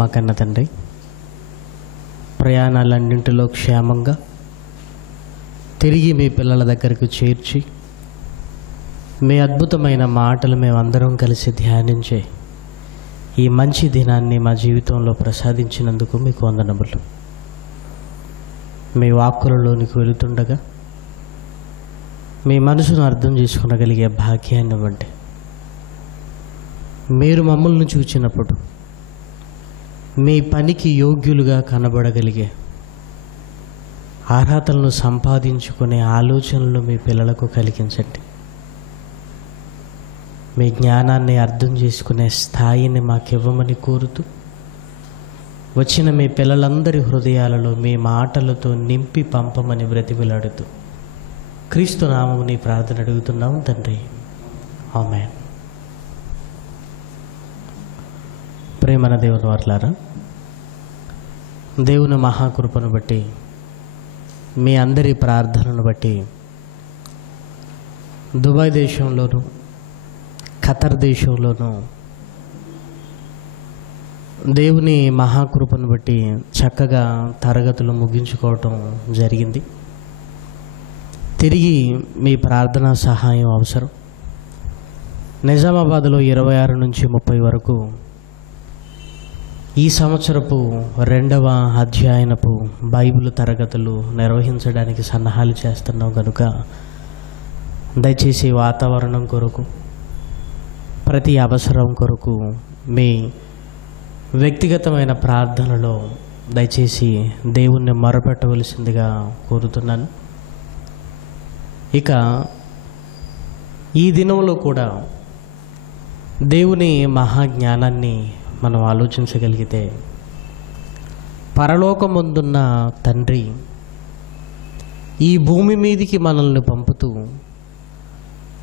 మా కన్న తండ్రి, ప్రయాణాలన్నింటిలో క్షేమంగా తిరిగి మీ పిల్లల దగ్గరకు చేర్చి మీ అద్భుతమైన మాటలు మేమందరం కలిసి ధ్యానించే ఈ మంచి దినాన్ని మా జీవితంలో ప్రసాదించినందుకు మీకు వందనములు. మీ వాక్కులలోనికి వెళుతుండగా మీ మనసును అర్థం చేసుకునగలిగే భాగ్యాన్ని ఇవ్వండి. మీరు మమ్మల్ని చూచినప్పుడు మీ పనికి యోగ్యులుగా కనబడగలిగే అర్హతలను సంపాదించుకునే ఆలోచనలు మీ పిల్లలకు కలిగించండి. మీ జ్ఞానాన్ని అర్థం చేసుకునే స్థాయిని మాకివ్వమని కోరుతూ, వచ్చిన మీ పిల్లలందరి హృదయాలలో మీ మాటలతో నింపి పంపమని బ్రతిమిలాడుతూ క్రీస్తు నామముని ప్రార్థన అడుగుతున్నాము తండ్రి, ఆమేన్. ప్రేమన దేవుని వారలారా, దేవుని మహాకృపను బట్టి మీ అందరి ప్రార్థనను బట్టి దుబాయ్ దేశంలోను ఖతర్ దేశంలోనూ దేవుని మహాకృపను బట్టి చక్కగా తరగతులు ముగించుకోవటం జరిగింది. తిరిగి మీ ప్రార్థనా సహాయం అవసరం. నిజామాబాద్లో 26 నుంచి 30 వరకు ఈ సంవత్సరపు 2వ అధ్యాయనపు బైబిల్ తరగతులు నిర్వహించడానికి సన్నాహాలు చేస్తున్నాం కనుక దయచేసి వాతావరణం కొరకు, ప్రతి అవసరం కొరకు మీ వ్యక్తిగతమైన ప్రార్థనలో దయచేసి దేవుణ్ణి మొరపెట్టవలసిందిగా కోరుతున్నాను. ఇక ఈ దినంలో కూడా దేవుని మహాజ్ఞానాన్ని మనం ఆలోచించగలిగితే, పరలోకమందున్న తండ్రి ఈ భూమి మీదికి మనల్ని పంపుతూ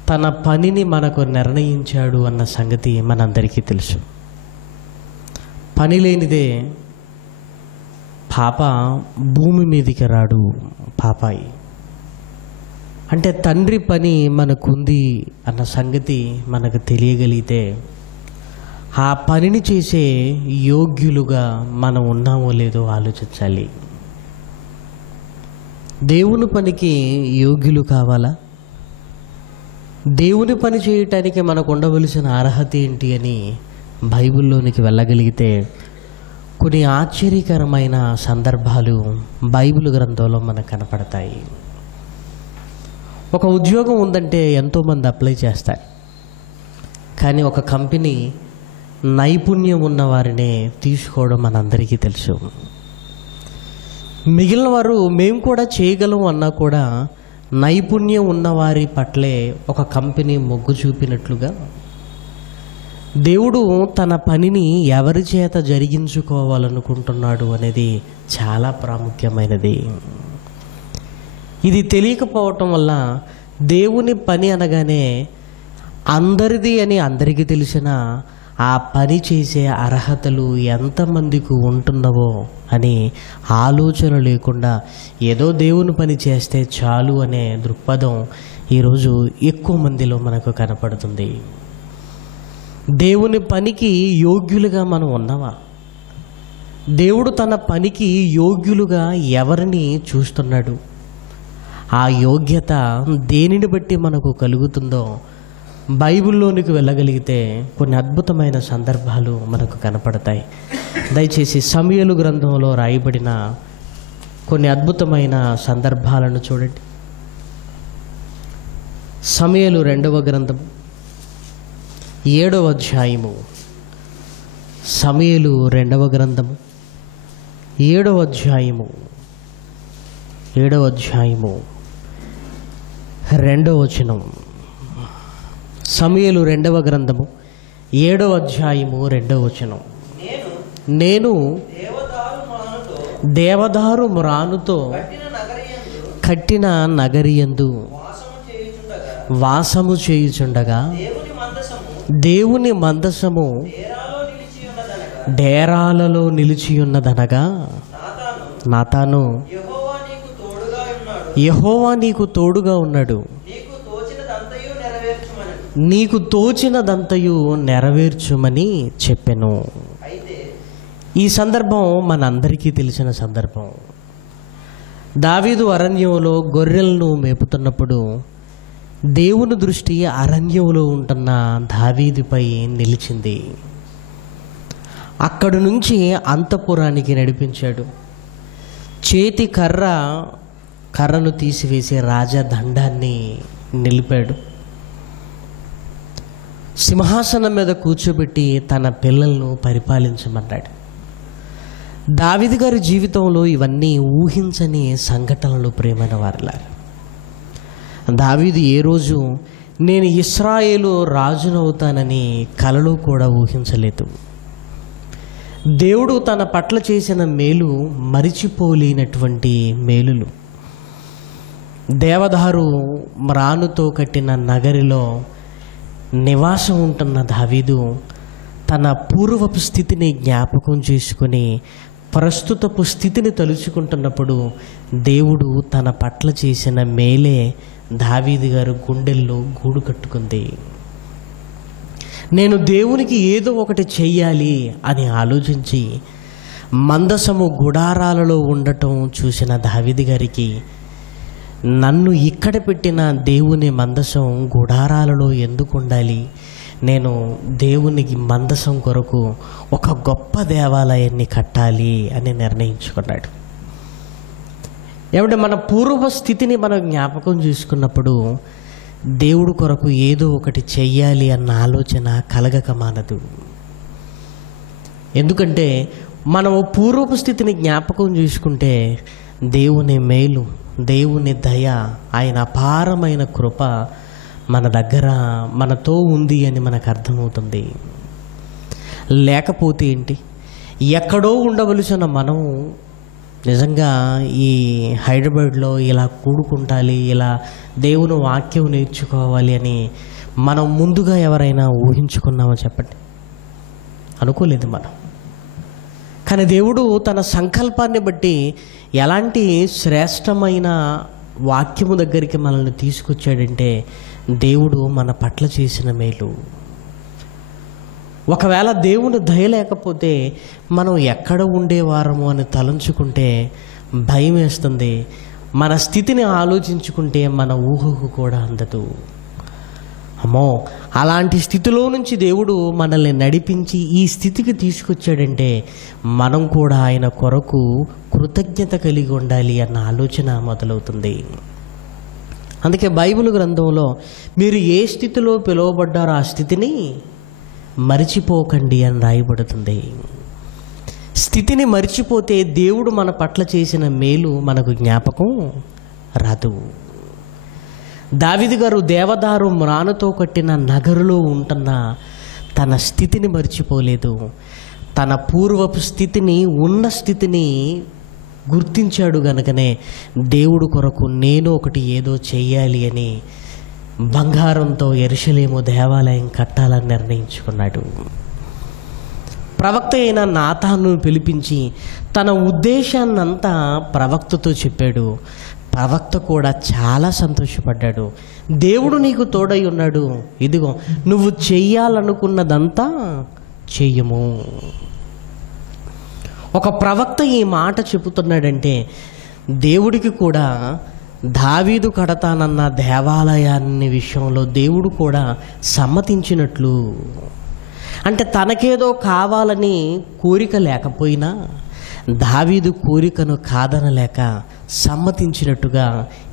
తన పనిని మనకు నిర్ణయించాడు అన్న సంగతి మనందరికీ తెలుసు. పని లేనిదే పాప భూమి మీదికి రాడు పాపాయి. అంటే తండ్రి పని మనకుంది అన్న సంగతి మనకు తెలియగలిగితే ఆ పనిని చేసే యోగ్యులుగా మనం ఉన్నామో లేదో ఆలోచించాలి. దేవుని పనికి యోగ్యులు కావాలా? దేవుని పని చేయటానికి మనకు ఉండవలసిన అర్హత ఏంటి అని బైబిల్లోనికి వెళ్ళగలిగితే కొన్ని ఆశ్చర్యకరమైన సందర్భాలు బైబిల్ గ్రంథంలో మనకు కనపడతాయి. ఒక ఉద్యోగం ఉందంటే ఎంతోమంది అప్లై చేస్తారు, కానీ ఒక కంపెనీ నైపుణ్యం ఉన్నవారినే తీసుకోవడం మనందరికీ తెలుసు. మిగిలిన వారు మేము కూడా చేయగలం అన్నా కూడా నైపుణ్యం ఉన్నవారి పట్లే ఒక కంపెనీ మొగ్గు చూపినట్లుగా దేవుడు తన పనిని ఎవరి చేత జరిగించుకోవాలనుకుంటున్నాడు అనేది చాలా ప్రాముఖ్యమైనది. ఇది తెలియకపోవటం వల్ల దేవుని పని అనగానే అందరిది అని అందరికీ తెలిసిన ఆ పని చేసే అర్హతలు ఎంతమందికి ఉంటున్నవో అని ఆలోచన లేకుండా ఏదో దేవుని పని చేస్తే చాలు అనే దృక్పథం ఈరోజు ఎక్కువ మందిలో మనకు కనపడుతుంది. దేవుని పనికి యోగ్యులుగా మనం ఉన్నామా? దేవుడు తన పనికి యోగ్యులుగా ఎవరిని చూస్తున్నాడు? ఆ యోగ్యత దేనిని బట్టి మనకు కలుగుతుందో బైబిల్లోనికి వెళ్ళగలిగితే కొన్ని అద్భుతమైన సందర్భాలు మనకు కనపడతాయి. దయచేసి సమూయేలు గ్రంథంలో రాయబడిన కొన్ని అద్భుతమైన సందర్భాలను చూడండి. సమూయేలు 2వ గ్రంథం 7వ అధ్యాయము. సమూయేలు 2వ గ్రంథము 7వ అధ్యాయము 7వ అధ్యాయము 2వ వచనం. సమూయేలు 2వ గ్రంథము 7వ అధ్యాయము 2వ వచనం. నేను దేవదారు మ్రానుతో కట్టిన నగరియందు వాసము చేయుచుండగా దేవుని మందసము డేరాలలో నిలిచియున్నదనగా నాతాను యెహోవా నీకు తోడుగా ఉన్నాడు, నీకు తోచినదంతయు నెరవేర్చుమని చెప్పెను. ఈ సందర్భం మనందరికీ తెలిసిన సందర్భం. దావీదు అరణ్యంలో గొర్రెలను మేపుతున్నప్పుడు దేవుని దృష్టి అరణ్యంలో ఉంటున్న దావీదుపై నిలిచింది. అక్కడి నుంచి అంతఃపురానికి నడిపించాడు. చేతి కర్రను తీసివేసి రాజదండాన్ని నిలిపాడు. సింహాసనం మీద కూర్చోబెట్టి తన పిల్లలను పరిపాలించమన్నాడు. దావీదు గారి జీవితంలో ఇవన్నీ ఊహించని సంఘటనలు. ప్రియమైన వారలారా, దావీదు ఏ రోజు నేను ఇశ్రాయేలు రాజునవుతానని కలలో కూడా ఊహించలేదు. దేవుడు తన పట్ల చేసిన మేలు మరిచిపోలేనటువంటి మేలులు. దేవదారు మ్రానుతో కట్టిన నగరిలో నివాసం ఉంటున్న దావీదు తన పూర్వపు స్థితిని జ్ఞాపకం చేసుకొని ప్రస్తుతపు స్థితిని తలుచుకుంటున్నప్పుడు దేవుడు తన పట్ల చేసిన మేలే దావీదు గారు గుండెల్లో గూడు కట్టుకుంది. నేను దేవునికి ఏదో ఒకటి చెయ్యాలి అని ఆలోచించి మందసము గుడారాలలో ఉండటం చూసిన దావీదు గారికి, నన్ను ఇక్కడ పెట్టిన దేవుని మందసం గుడారాలలో ఎందుకు ఉండాలి, నేను దేవునికి మందసం కొరకు ఒక గొప్ప దేవాలయాన్ని కట్టాలి అని నిర్ణయించుకున్నాడు. ఏమంటే మన పూర్వ స్థితిని మనం జ్ఞాపకం చేసుకున్నప్పుడు దేవుడు కొరకు ఏదో ఒకటి చెయ్యాలి అన్న ఆలోచన కలగక మానదు. ఎందుకంటే మనం పూర్వపు స్థితిని జ్ఞాపకం చేసుకుంటే దేవుని మేలు, దేవుని దయ, ఆయన అపారమైన కృప మన దగ్గర మనతో ఉంది అని మనకు అర్థమవుతుంది. లేకపోతే ఏంటి, ఎక్కడో ఉండవలసిన మనం నిజంగా ఈ హైదరాబాద్లో ఇలా కూడుకుంటాలి, ఇలా దేవుని వాక్యం నేర్చుకోవాలి అని మనం ముందుగా ఎవరైనా ఊహించుకున్నామో చెప్పండి? అనుకోలేదు మనం. కానీ దేవుడు తన సంకల్పాన్ని బట్టి ఎలాంటి శ్రేష్టమైన వాక్యము దగ్గరికి మనల్ని తీసుకొచ్చాడంటే దేవుడు మన పట్ల చేసిన మేలు. ఒకవేళ దేవుని దయ లేకపోతే మనం ఎక్కడ ఉండేవారము అని తలంచుకుంటే భయం వేస్తుంది. మన స్థితిని ఆలోచించుకుంటే మన ఊహకు కూడా అందదు. అమ్మో, అలాంటి స్థితిలో నుంచి దేవుడు మనల్ని నడిపించి ఈ స్థితికి తీసుకొచ్చాడంటే మనం కూడా ఆయన కొరకు కృతజ్ఞత కలిగి ఉండాలి అన్న ఆలోచన మొదలవుతుంది. అందుకే బైబిల్ గ్రంథంలో మీరు ఏ స్థితిలో పిలువబడ్డారో ఆ స్థితిని మరిచిపోకండి అని రాయబడుతుంది. స్థితిని మరిచిపోతే దేవుడు మన పట్ల చేసిన మేలు మనకు జ్ఞాపకం రాదు. దావీదు గారు దేవదారు మ్రానుతో కట్టిన నగరులో ఉంటున్న తన స్థితిని మర్చిపోలేదు. తన పూర్వపు స్థితిని, ఉన్న స్థితిని గుర్తించాడు గనుకనే దేవుడు కొరకు నేను ఒకటి ఏదో చెయ్యాలి అని బంగారంతో యెరూషలేము దేవాలయం కట్టాలని నిర్ణయించుకున్నాడు. ప్రవక్త అయిన నాతాను పిలిపించి తన ఉద్దేశాన్నంతా ప్రవక్తతో చెప్పాడు. ప్రవక్త కూడా చాలా సంతోషపడ్డాడు. దేవుడు నీకు తోడై ఉన్నాడు, ఇదిగో నువ్వు చెయ్యాలనుకున్నదంతా చెయ్యము. ఒక ప్రవక్త ఈ మాట చెబుతున్నాడంటే దేవుడికి కూడా దావీదు కడతానన్న దేవాలయాన్ని విషయంలో దేవుడు కూడా సమ్మతించినట్లు. అంటే తనకేదో కావాలని కోరిక లేకపోయినా దావీదు కోరికను కాదనలేక సమ్మతించినట్టుగా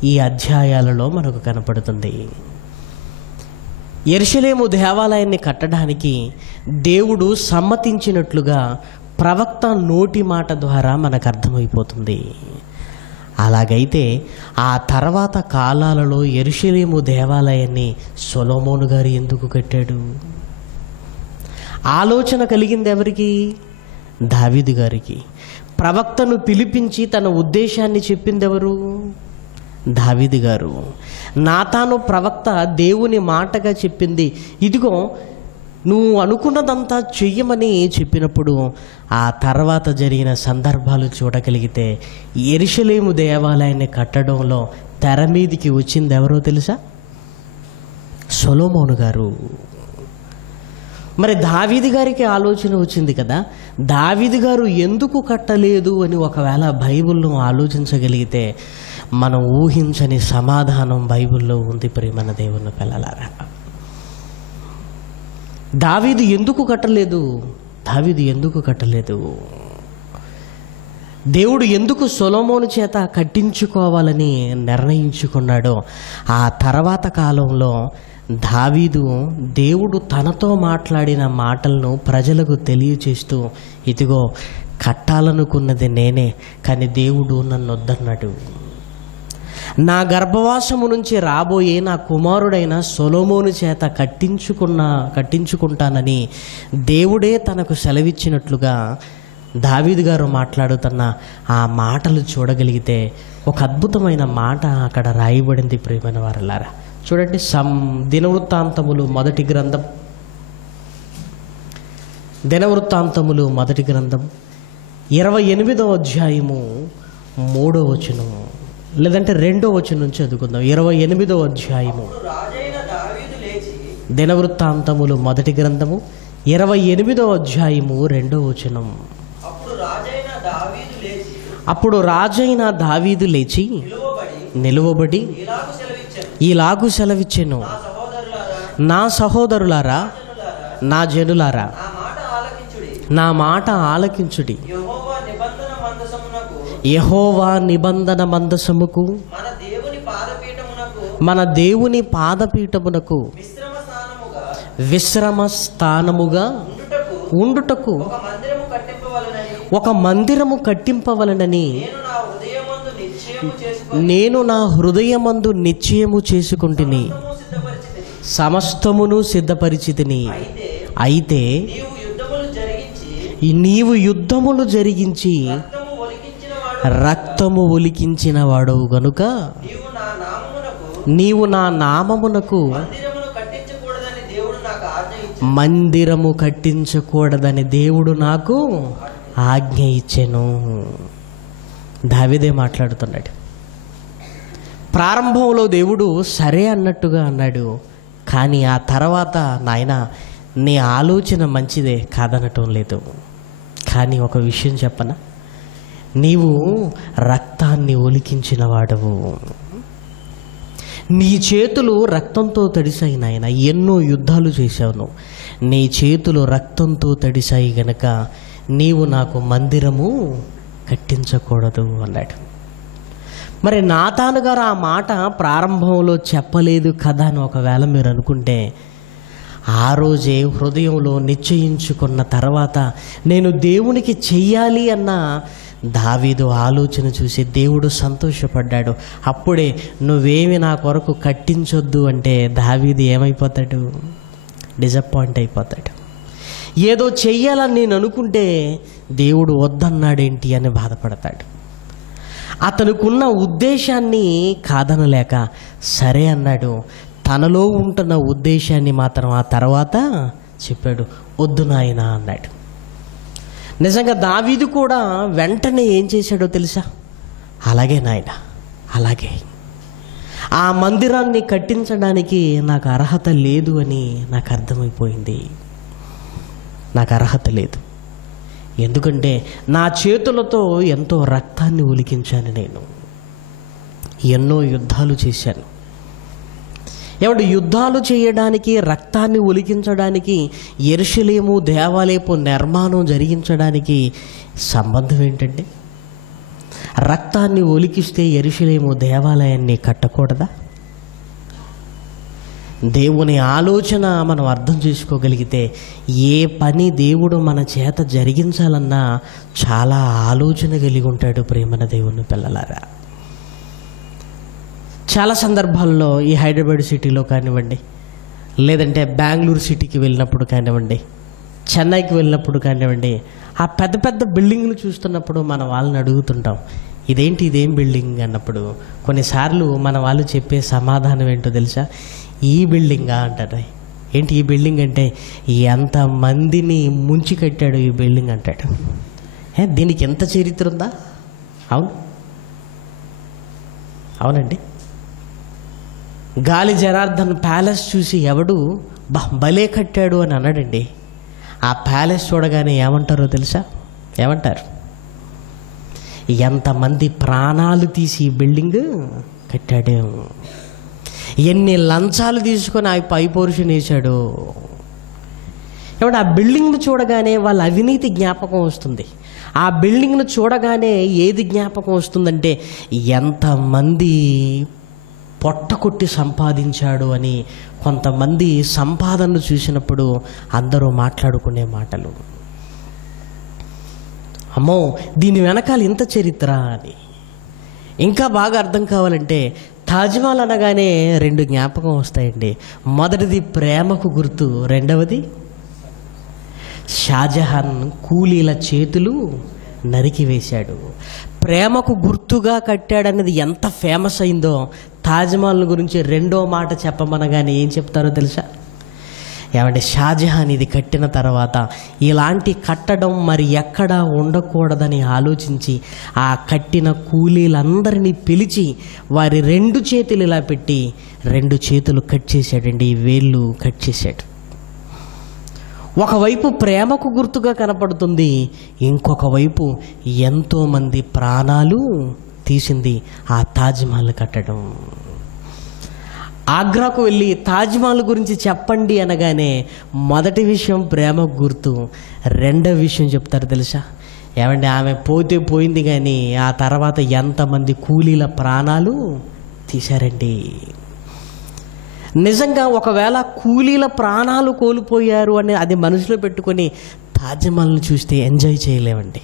ఈ అధ్యాయాలలో మనకు కనపడుతుంది. యెరూషలేము దేవాలయాన్ని కట్టడానికి దేవుడు సమ్మతించినట్లుగా ప్రవక్త నోటి మాట ద్వారా మనకు అర్థమైపోతుంది. అలాగైతే ఆ తర్వాత కాలాలలో యెరూషలేము దేవాలయాన్ని సొలొమోను గారు ఎందుకు కట్టాడు? ఆలోచన కలిగింది ఎవరికి? దావీదు గారికి. ప్రవక్తను పిలిపించి తన ఉద్దేశాన్ని చెప్పింది ఎవరు? దావీదు గారు. నాతాను ప్రవక్త దేవుని మాటగా చెప్పింది, ఇదిగో నువ్వు అనుకున్నదంతా చెయ్యమని చెప్పినప్పుడు ఆ తర్వాత జరిగిన సందర్భాలు చూడగలిగితే యెరూషలేము దేవాలయాన్ని కట్టడంలో తెర మీదికి వచ్చింది ఎవరో తెలుసా? సొలొమోను గారు. మరి దావీదు గారికి ఆలోచన వచ్చింది కదా, దావీదు గారు ఎందుకు కట్టలేదు అని ఒకవేళ బైబిల్ను ఆలోచించగలిగితే మనం ఊహించని సమాధానం బైబిల్లో ఉంది ప్రియమైన దేవుని పిల్లలారా. దావీదు ఎందుకు కట్టలేదు? దావీదు ఎందుకు కట్టలేదు? దేవుడు ఎందుకు సొలొమోను చేత కట్టించుకోవాలని నిర్ణయించుకున్నాడో ఆ తర్వాత కాలంలో దావీదు దేవుడు తనతో మాట్లాడిన మాటలను ప్రజలకు తెలియచేస్తూ, ఇదిగో కట్టాలనుకున్నది నేనే, కానీ దేవుడు నన్ను వద్దన్నాడు. నా గర్భవాసము నుంచి రాబోయే నా కుమారుడైన సొలొమోను చేత కట్టించుకుంటానని దేవుడే తనకు సెలవిచ్చినట్లుగా దావీదు గారు మాట్లాడుతున్న ఆ మాటలు చూడగలిగితే ఒక అద్భుతమైన మాట అక్కడ రాయబడింది ప్రియమైన వారలారా. చూడండి, దినవృత్తాంతములు మొదటి గ్రంథం 28వ అధ్యాయము 3వ వచనం, లేదంటే 2వ వచనం నుంచి చదువుకుందాం. 28వ అధ్యాయము దినవృత్తాంతములు మొదటి గ్రంథము 28వ అధ్యాయము 2వ వచనం. అప్పుడు రాజైన దావీదు లేచి నిలువబడి ఇలాగు సెలవిచ్చెను, నా సహోదరులారా, నా జనులారా, నా మాట ఆలకించుడి. యెహోవా నిబంధన మందసముకు, మన దేవుని పాదపీఠమునకు విశ్రమ స్థానముగా ఉండుటకు ఒక మందిరము కట్టింపవలనని నేను నా హృదయమందు నిశ్చయము చేసుకుంటుని, సమస్తమును సిద్ధపరిచితిని. అయితే నీవు యుద్ధములు జరిగించి రక్తము ఒలికించిన వాడవు గనుక నీవు నా నామమునకు మందిరము కట్టించకూడదని దేవుడు నాకు ఆజ్ఞ ఇచ్చెను. దావీదే మాట్లాడుతున్నాడు. ప్రారంభంలో దేవుడు సరే అన్నట్టుగా అన్నాడు, కానీ ఆ తర్వాత నాయనా నీ ఆలోచన మంచిదే కాదనటం లేదు. కానీ ఒక విషయం చెప్పనా, నీవు రక్తాన్ని ఒలికించిన వాడవు. నీ చేతులు రక్తంతో తడిసాయి నాయన, ఎన్నో యుద్ధాలు చేశావు, నీ చేతులు రక్తంతో తడిసాయి గనక నీవు నాకు మందిరము కట్టించకూడదు అన్నాడు. మరి నాతాను గారు ఆ మాట ప్రారంభంలో చెప్పలేదు కదా అని ఒకవేళ మీరు అనుకుంటే, ఆ రోజే హృదయంలో నిశ్చయించుకున్న తర్వాత నేను దేవునికి చెయ్యాలి అన్న దావీదు ఆలోచన చూసి దేవుడు సంతోషపడ్డాడు. అప్పుడే నువ్వేమి నా కొరకు కట్టించొద్దు అంటే దావీదు ఏమైపోతాడు? డిసప్పాయింట్ అయిపోతాడు. ఏదో చెయ్యాలని నేను అనుకుంటే దేవుడు వద్దన్నాడేంటి అని బాధపడతాడు. అతనుకున్న ఉద్దేశాన్ని కాదనలేక సరే అన్నాడు. తనలో ఉంటున్న ఉద్దేశాన్ని మాత్రం ఆ తర్వాత చెప్పాడు, వద్దు నాయనా అన్నాడు. నిజంగా దావీదు కూడా వెంటనే ఏం చేశాడో తెలుసా? అలాగే నాయన, అలాగే. ఆ మందిరాన్ని కట్టించడానికి నాకు అర్హత లేదు అని నాకు అర్థమైపోయింది. నాకు అర్హత లేదు, ఎందుకంటే నా చేతులతో ఎంతో రక్తాన్ని ఒలికించాను, నేను ఎన్నో యుద్ధాలు చేశాను. ఏమంటే యుద్ధాలు చేయడానికి, రక్తాన్ని ఒలికించడానికి, యెరూషలేము దేవాలయపు నిర్మాణం జరిగించడానికి సంబంధం ఏంటంటే, రక్తాన్ని ఒలికిస్తే యెరూషలేము దేవాలయాన్ని కట్టకూడదా? దేవుని ఆలోచన మనం అర్థం చేసుకోగలిగితే ఏ పని దేవుడు మన చేత జరిగించాలన్నా చాలా ఆలోచన కలిగి ఉంటాడు ప్రేమన దేవుని పిల్లలారా. చాలా సందర్భాల్లో ఈ హైదరాబాద్ సిటీలో కానివ్వండి, లేదంటే బెంగళూరు సిటీకి వెళ్ళినప్పుడు కానివ్వండి, చెన్నైకి వెళ్ళినప్పుడు కానివ్వండి, ఆ పెద్ద పెద్ద బిల్డింగ్లు చూస్తున్నప్పుడు మన వాళ్ళని అడుగుతుంటాం, ఇదేం బిల్డింగ్ అన్నప్పుడు కొన్నిసార్లు మన వాళ్ళు చెప్పే సమాధానం ఏంటో తెలుసా? ఈ బిల్డింగా అంటారు. ఏంటి ఈ బిల్డింగ్ అంటే, ఎంతమందిని ముంచి కట్టాడు ఈ బిల్డింగ్ అంటాడు. దీనికి ఎంత చరిత్ర ఉందా? అవునండి. గాలి జనార్దన్ ప్యాలెస్ చూసి ఎవడు భలే కట్టాడు అని అన్నాడండి. ఆ ప్యాలెస్ చూడగానే ఏమంటారో తెలుసా? ఏమంటారు? ఎంతమంది ప్రాణాలు తీసి ఈ బిల్డింగ్ కట్టాడు, ఎన్ని లంచాలు తీసుకొని ఆ పై పోర్షన్ వేశాడు. ఏమంటే ఆ బిల్డింగ్ను చూడగానే వాళ్ళ అవినీతి జ్ఞాపకం వస్తుంది. ఆ బిల్డింగ్ను చూడగానే ఏది జ్ఞాపకం వస్తుందంటే ఎంతమంది పొట్ట కొట్టి సంపాదించాడు అని. కొంతమంది సంపాదనను చూసినప్పుడు అందరూ మాట్లాడుకునే మాటలు, అమ్మో దీని వెనకాల ఇంత చరిత్ర అని. ఇంకా బాగా అర్థం కావాలంటే తాజ్మహల్ అనగానే 2 జ్ఞాపకం వస్తాయండి. మొదటిది ప్రేమకు గుర్తు, రెండవది షాజహాన్ కూలీల చేతులు నరికివేశాడు. ప్రేమకు గుర్తుగా కట్టాడనేది ఎంత ఫేమస్ అయిందో తాజ్మహల్ గురించి రెండో మాట చెప్పమనగానే ఏం చెప్తారో తెలుసా? ఏమంటే షాజహాన్ ఇది కట్టిన తర్వాత ఇలాంటి కట్టడం మరి ఎక్కడా ఉండకూడదని ఆలోచించి ఆ కట్టిన కూలీలందరినీ పిలిచి వారి 2 చేతులు ఇలా పెట్టి 2 చేతులు కట్ చేశాడండి, వేళ్ళు కట్ చేశాడు. ఒకవైపు ప్రేమకు గుర్తుగా కనపడుతుంది, ఇంకొక వైపు ఎంతోమంది ప్రాణాలు తీసింది ఆ తాజ్మహల్ కట్టడం. ఆగ్రాకు వెళ్ళి తాజ్మహల్ గురించి చెప్పండి అనగానే మొదటి విషయం ప్రేమకు గుర్తు, రెండవ విషయం చెప్తారు తెలుసా? ఏమంటే ఆమె పోతే పోయింది కానీ ఆ తర్వాత ఎంతమంది కూలీల ప్రాణాలు తీశారండి. నిజంగా ఒకవేళ కూలీల ప్రాణాలు కోల్పోయారు అని అది మనసులో పెట్టుకొని తాజ్మహల్ని చూస్తే ఎంజాయ్ చేయలేమండి.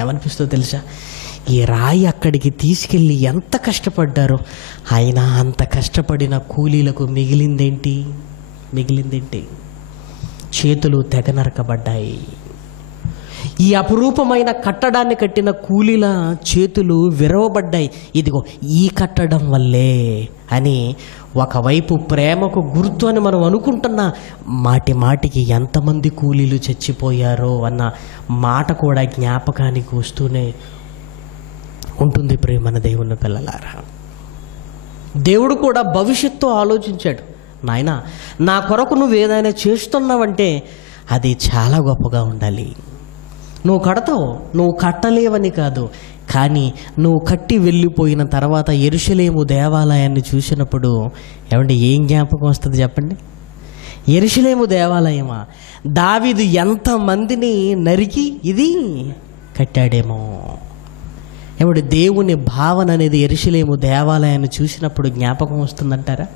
ఏమనిపిస్తుందో తెలుసా? ఈ రాయి అక్కడికి తీసుకెళ్ళి ఎంత కష్టపడ్డారో, అయినా అంత కష్టపడిన కూలీలకు మిగిలిందేంటి? చేతులు తెగ నరకబడ్డాయి. ఈ అపురూపమైన కట్టడాన్ని కట్టిన కూలీల చేతులు విరవబడ్డాయి. ఇదిగో ఈ కట్టడం వల్లే అని ఒకవైపు ప్రేమకు గుర్తు అని మనం అనుకుంటున్నా, మాటి మాటికి ఎంతమంది కూలీలు చచ్చిపోయారో అన్న మాట కూడా జ్ఞాపకానికి వస్తూనే ఉంటుంది. ప్రేమన దేవుని పిల్లలారా, దేవుడు కూడా భవిష్యత్తు ఆలోచించాడు. నాయనా, నా కొరకు నువ్వు ఏదైనా చేస్తున్నావంటే అది చాలా గొప్పగా ఉండాలి. నువ్వు కడతావు, నువ్వు కట్టలేవని కాదు, కానీ నువ్వు కట్టి వెళ్ళిపోయిన తర్వాత యెరూషలేము దేవాలయాన్ని చూసినప్పుడు ఏమంటే ఏం జ్ఞాపకం వస్తుంది చెప్పండి? యెరూషలేము దేవాలయమా, దావీదు ఎంతమందిని నరికి ఇది కట్టాడేమో. ఏమంటే దేవుని భావన అనేది యెరూషలేము దేవాలయాన్ని చూసినప్పుడు జ్ఞాపకం వస్తుందంటారా?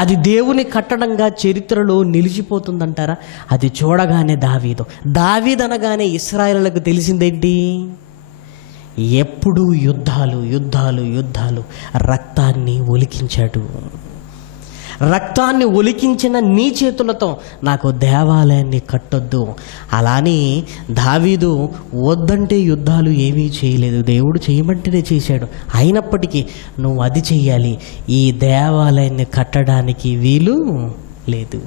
అది దేవుని కట్టడంగా చరిత్రలో నిలిచిపోతుందంటారా? అది చూడగానే దావీదు అనగానే ఇశ్రాయేలులకు తెలిసిందేంటి? ఎప్పుడూ యుద్ధాలు, రక్తాన్ని ఒలికించాడు. రక్తాన్ని ఒలికించిన నీ చేతులతో నాకు దేవాలయాన్ని కట్టొద్దు. అలాని దావీదు వద్దంటే యుద్ధాలు ఏమీ చేయలేదు, దేవుడు చేయమంటేనే చేశాడు. అయినప్పటికీ నువ్వు అది చెయ్యాలి, ఈ దేవాలయాన్ని కట్టడానికి వీలు లేదు.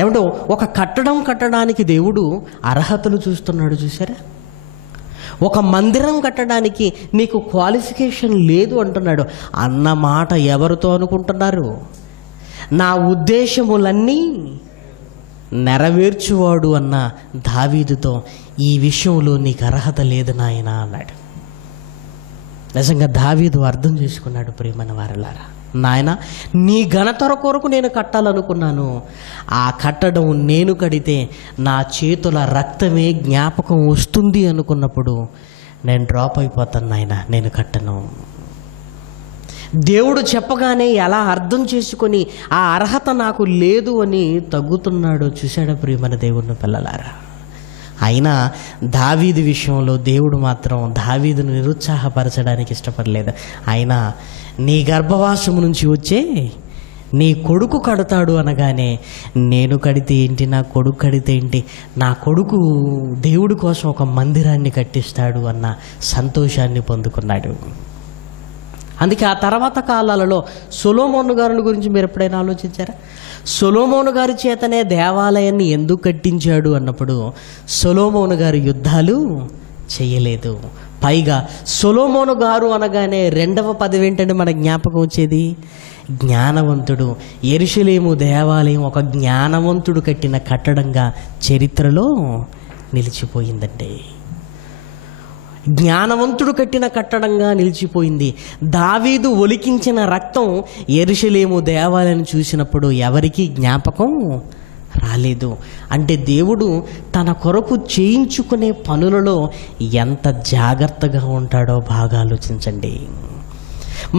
ఏమంటో ఒక కట్టడం కట్టడానికి దేవుడు అర్హతలు చూస్తున్నాడు. చూసారా? ఒక మందిరం కట్టడానికి నీకు క్వాలిఫికేషన్ లేదు అంటున్నాడు. అన్న మాట ఎవరితో అనుకుంటున్నారు? నా ఉద్దేశములన్నీ నెరవేర్చువాడు అన్న దావీదుతో ఈ విషయంలో నీకు అర్హత లేదు నాయనా అన్నాడు. నిజంగా దావీదు అర్థం చేసుకున్నాడు. ప్రియమైన వారలారా, నాయన నీ ఘనతర కొరకు నేను కట్టాలనుకున్నాను, ఆ కట్టడం నేను కడితే నా చేతుల రక్తమే జ్ఞాపకం వస్తుంది అనుకున్నప్పుడు నేను డ్రాప్ అయిపోతాను నాయన, నేను కట్టను. దేవుడు చెప్పగానే ఎలా అర్థం చేసుకొని ఆ అర్హత నాకు లేదు అని తగ్గుతున్నాడు. చూశాడు ప్రియమైన దేవుని పిల్లలారా? అయినా దావీదు విషయంలో దేవుడు మాత్రం దావీదును నిరుత్సాహపరచడానికి ఇష్టపడలేదు. అయినా నీ గర్భవాసము నుంచి వచ్చే నీ కొడుకు కడతాడు అనగానే నేను కడితే ఏంటి, నా కొడుకు కడితే ఏంటి, నా కొడుకు దేవుడి కోసం ఒక మందిరాన్ని కట్టిస్తాడు అన్న సంతోషాన్ని పొందుకున్నాడు. అందుకే ఆ తర్వాత కాలాలలో సొలొమోను గారి గురించి మీరు ఎప్పుడైనా ఆలోచించారా? సొలొమోను గారి చేతనే దేవాలయాన్ని ఎందుకు కట్టించాడు అన్నప్పుడు సొలొమోను గారు యుద్ధాలు చేయలేదు. పైగా సొలొమోను గారు అనగానే రెండవ పదవి ఏంటంటే మన జ్ఞాపకం వచ్చేది జ్ఞానవంతుడు. యెరూషలేము దేవాలయం ఒక జ్ఞానవంతుడు కట్టిన కట్టడంగా చరిత్రలో నిలిచిపోయిందండి. జ్ఞానవంతుడు కట్టిన కట్టడంగా నిలిచిపోయింది. దావీదు ఒలికించిన రక్తం యెరూషలేము దేవాలయం చూసినప్పుడు ఎవరికీ జ్ఞాపకం రాలేదు. అంటే దేవుడు తన కొరకు చేయించుకునే పనులలో ఎంత జాగ్రత్తగా ఉంటాడో బాగా ఆలోచించండి.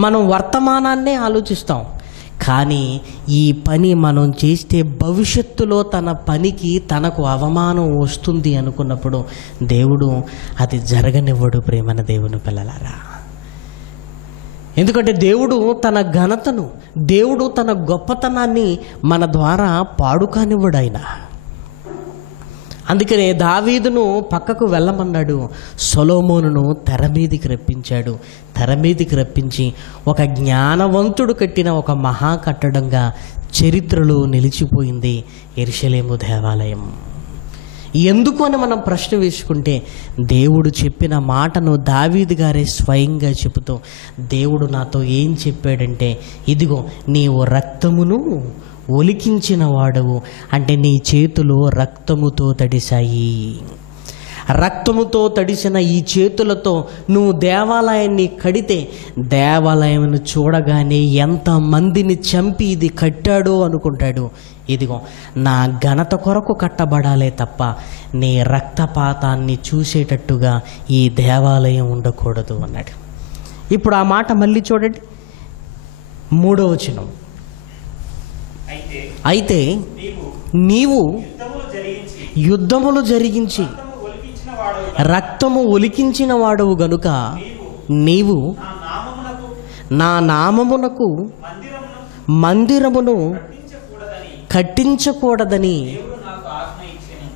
మనం వర్తమానాన్నే ఆలోచిస్తాం, కానీ ఈ పని మనం చేస్తే భవిష్యత్తులో తన పనికి తనకు అవమానం వస్తుంది అనుకున్నప్పుడు దేవుడు అది జరగనివ్వడు. ప్రేమన దేవుని పిల్లలారా, ఎందుకంటే దేవుడు తన ఘనతను, దేవుడు తన గొప్పతనాన్ని మన ద్వారా పాడుకానివ్వడు ఆయన. అందుకనే దావీదును పక్కకు వెళ్ళమన్నాడు, సొలొమోనును తెర మీదికి రప్పించాడు. తెర మీదికి రప్పించి ఒక జ్ఞానవంతుడు కట్టిన ఒక మహా కట్టడంగా చరిత్రలో నిలిచిపోయింది యెరూషలేము దేవాలయం. ఎందుకు అని మనం ప్రశ్న వేసుకుంటే, దేవుడు చెప్పిన మాటను దావీదు గారే స్వయంగా చెబుతూ, దేవుడు నాతో ఏం చెప్పాడంటే, ఇదిగో నీవు రక్తమును ఒలికించిన వాడవు, అంటే నీ చేతులు రక్తముతో తడిశాయి. రక్తముతో తడిసిన ఈ చేతులతో నువ్వు దేవాలయాన్ని కడితే, దేవాలయాన్ని చూడగానే ఎంతమందిని చంపి ఇది కట్టాడో అనుకుంటాడు. ఇదిగో నా ఘనత కొరకు కట్టబడాలే తప్ప నీ రక్తపాతాన్ని చూసేటట్టుగా ఈ దేవాలయం ఉండకూడదు అన్నాడు. ఇప్పుడు ఆ మాట మళ్ళీ చూడండి, 3వ వచనం. అయితే నీవు యుద్ధములు జరిగించి రక్తము ఒలికించిన వాడవు గనుక నీవు నా నామమునకు మందిరమును కట్టించకూడదని,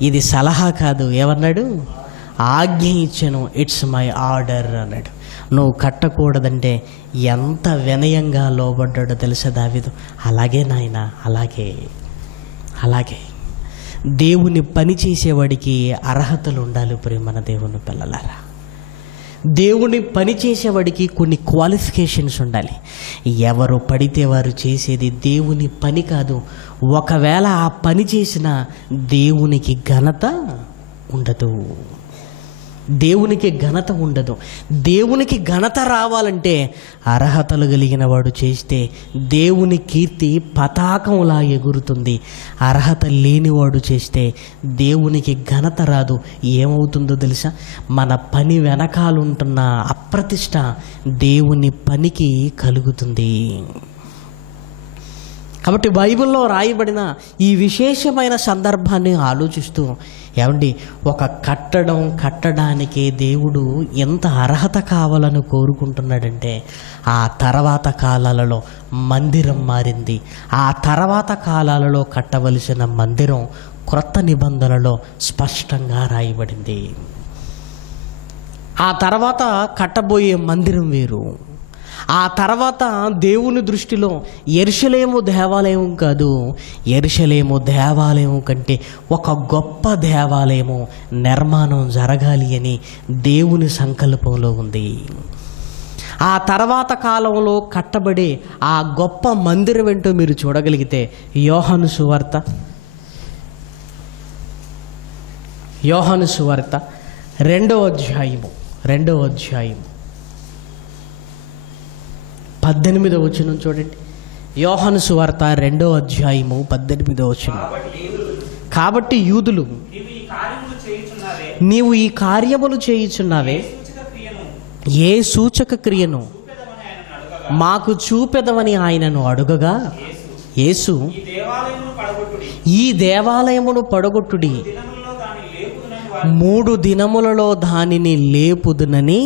ఇది సలహా కాదు, ఏమన్నాడు? ఆజ్ఞ ఇచ్చాను. ఇట్స్ మై ఆర్డర్ అన్నాడు. నువ్వు కట్టకూడదంటే ఎంత వినయంగా లోబడ్డాడో తెలుసా దావీదు. అలాగే నాయన, అలాగే దేవుని పని చేసేవాడికి అర్హతలు ఉండాలి. ప్రేమన దేవుని పిల్లలారా, దేవుని పని చేసేవాడికి కొన్ని క్వాలిఫికేషన్స్ ఉండాలి. ఎవరు పడితే వారు చేసేది దేవుని పని కాదు. ఒకవేళ ఆ పని చేసిన దేవునికి ఘనత ఉండదు. దేవునికి ఘనత ఉండదు. దేవునికి ఘనత రావాలంటే అర్హతలు కలిగిన వాడు చేస్తే దేవుని కీర్తి పతాకంలా ఎగురుతుంది. అర్హత లేనివాడు చేస్తే దేవునికి ఘనత రాదు. ఏమవుతుందో తెలుసా? మన పని వెనకాలంటున్న అప్రతిష్ట దేవుని పనికి కలుగుతుంది. కాబట్టి బైబిల్లో రాయబడిన ఈ విశేషమైన సందర్భాన్ని ఆలోచిస్తూ, ఏమండి, ఒక కట్టడం కట్టడానికి దేవుడు ఎంత అర్హత కావాలని కోరుకుంటున్నాడంటే, ఆ తర్వాత కాలాలలో మందిరం మారింది. ఆ తర్వాత కాలాలలో కట్టవలసిన మందిరం క్రొత్త నిబంధనలో స్పష్టంగా రాయబడింది. ఆ తర్వాత కట్టబోయే మందిరం వేరు. ఆ తర్వాత దేవుని దృష్టిలో యెరూషలేము దేవాలయం కాదు, యెరూషలేము దేవాలయం కంటే ఒక గొప్ప దేవాలయము నిర్మాణం జరగాలి అని దేవుని సంకల్పంలో ఉంది. ఆ తర్వాత కాలంలో కట్టబడే ఆ గొప్ప మందిరం ఏంటో మీరు చూడగలిగితే, యోహాను సువార్త 2వ అధ్యాయము 18వ వచనం చూడండి. యోహాను సువార్త 2వ అధ్యాయము 18వ వచనం. కాబట్టి యూదులు, నీవు ఈ కార్యములు చేయుచున్నావే, ఏ సూచక క్రియను మాకు చూపెదవని ఆయనను అడుగగా, యేసు, ఈ దేవాలయమును పడగొట్టుడి, 3 దినములలో దానిని లేపుదునని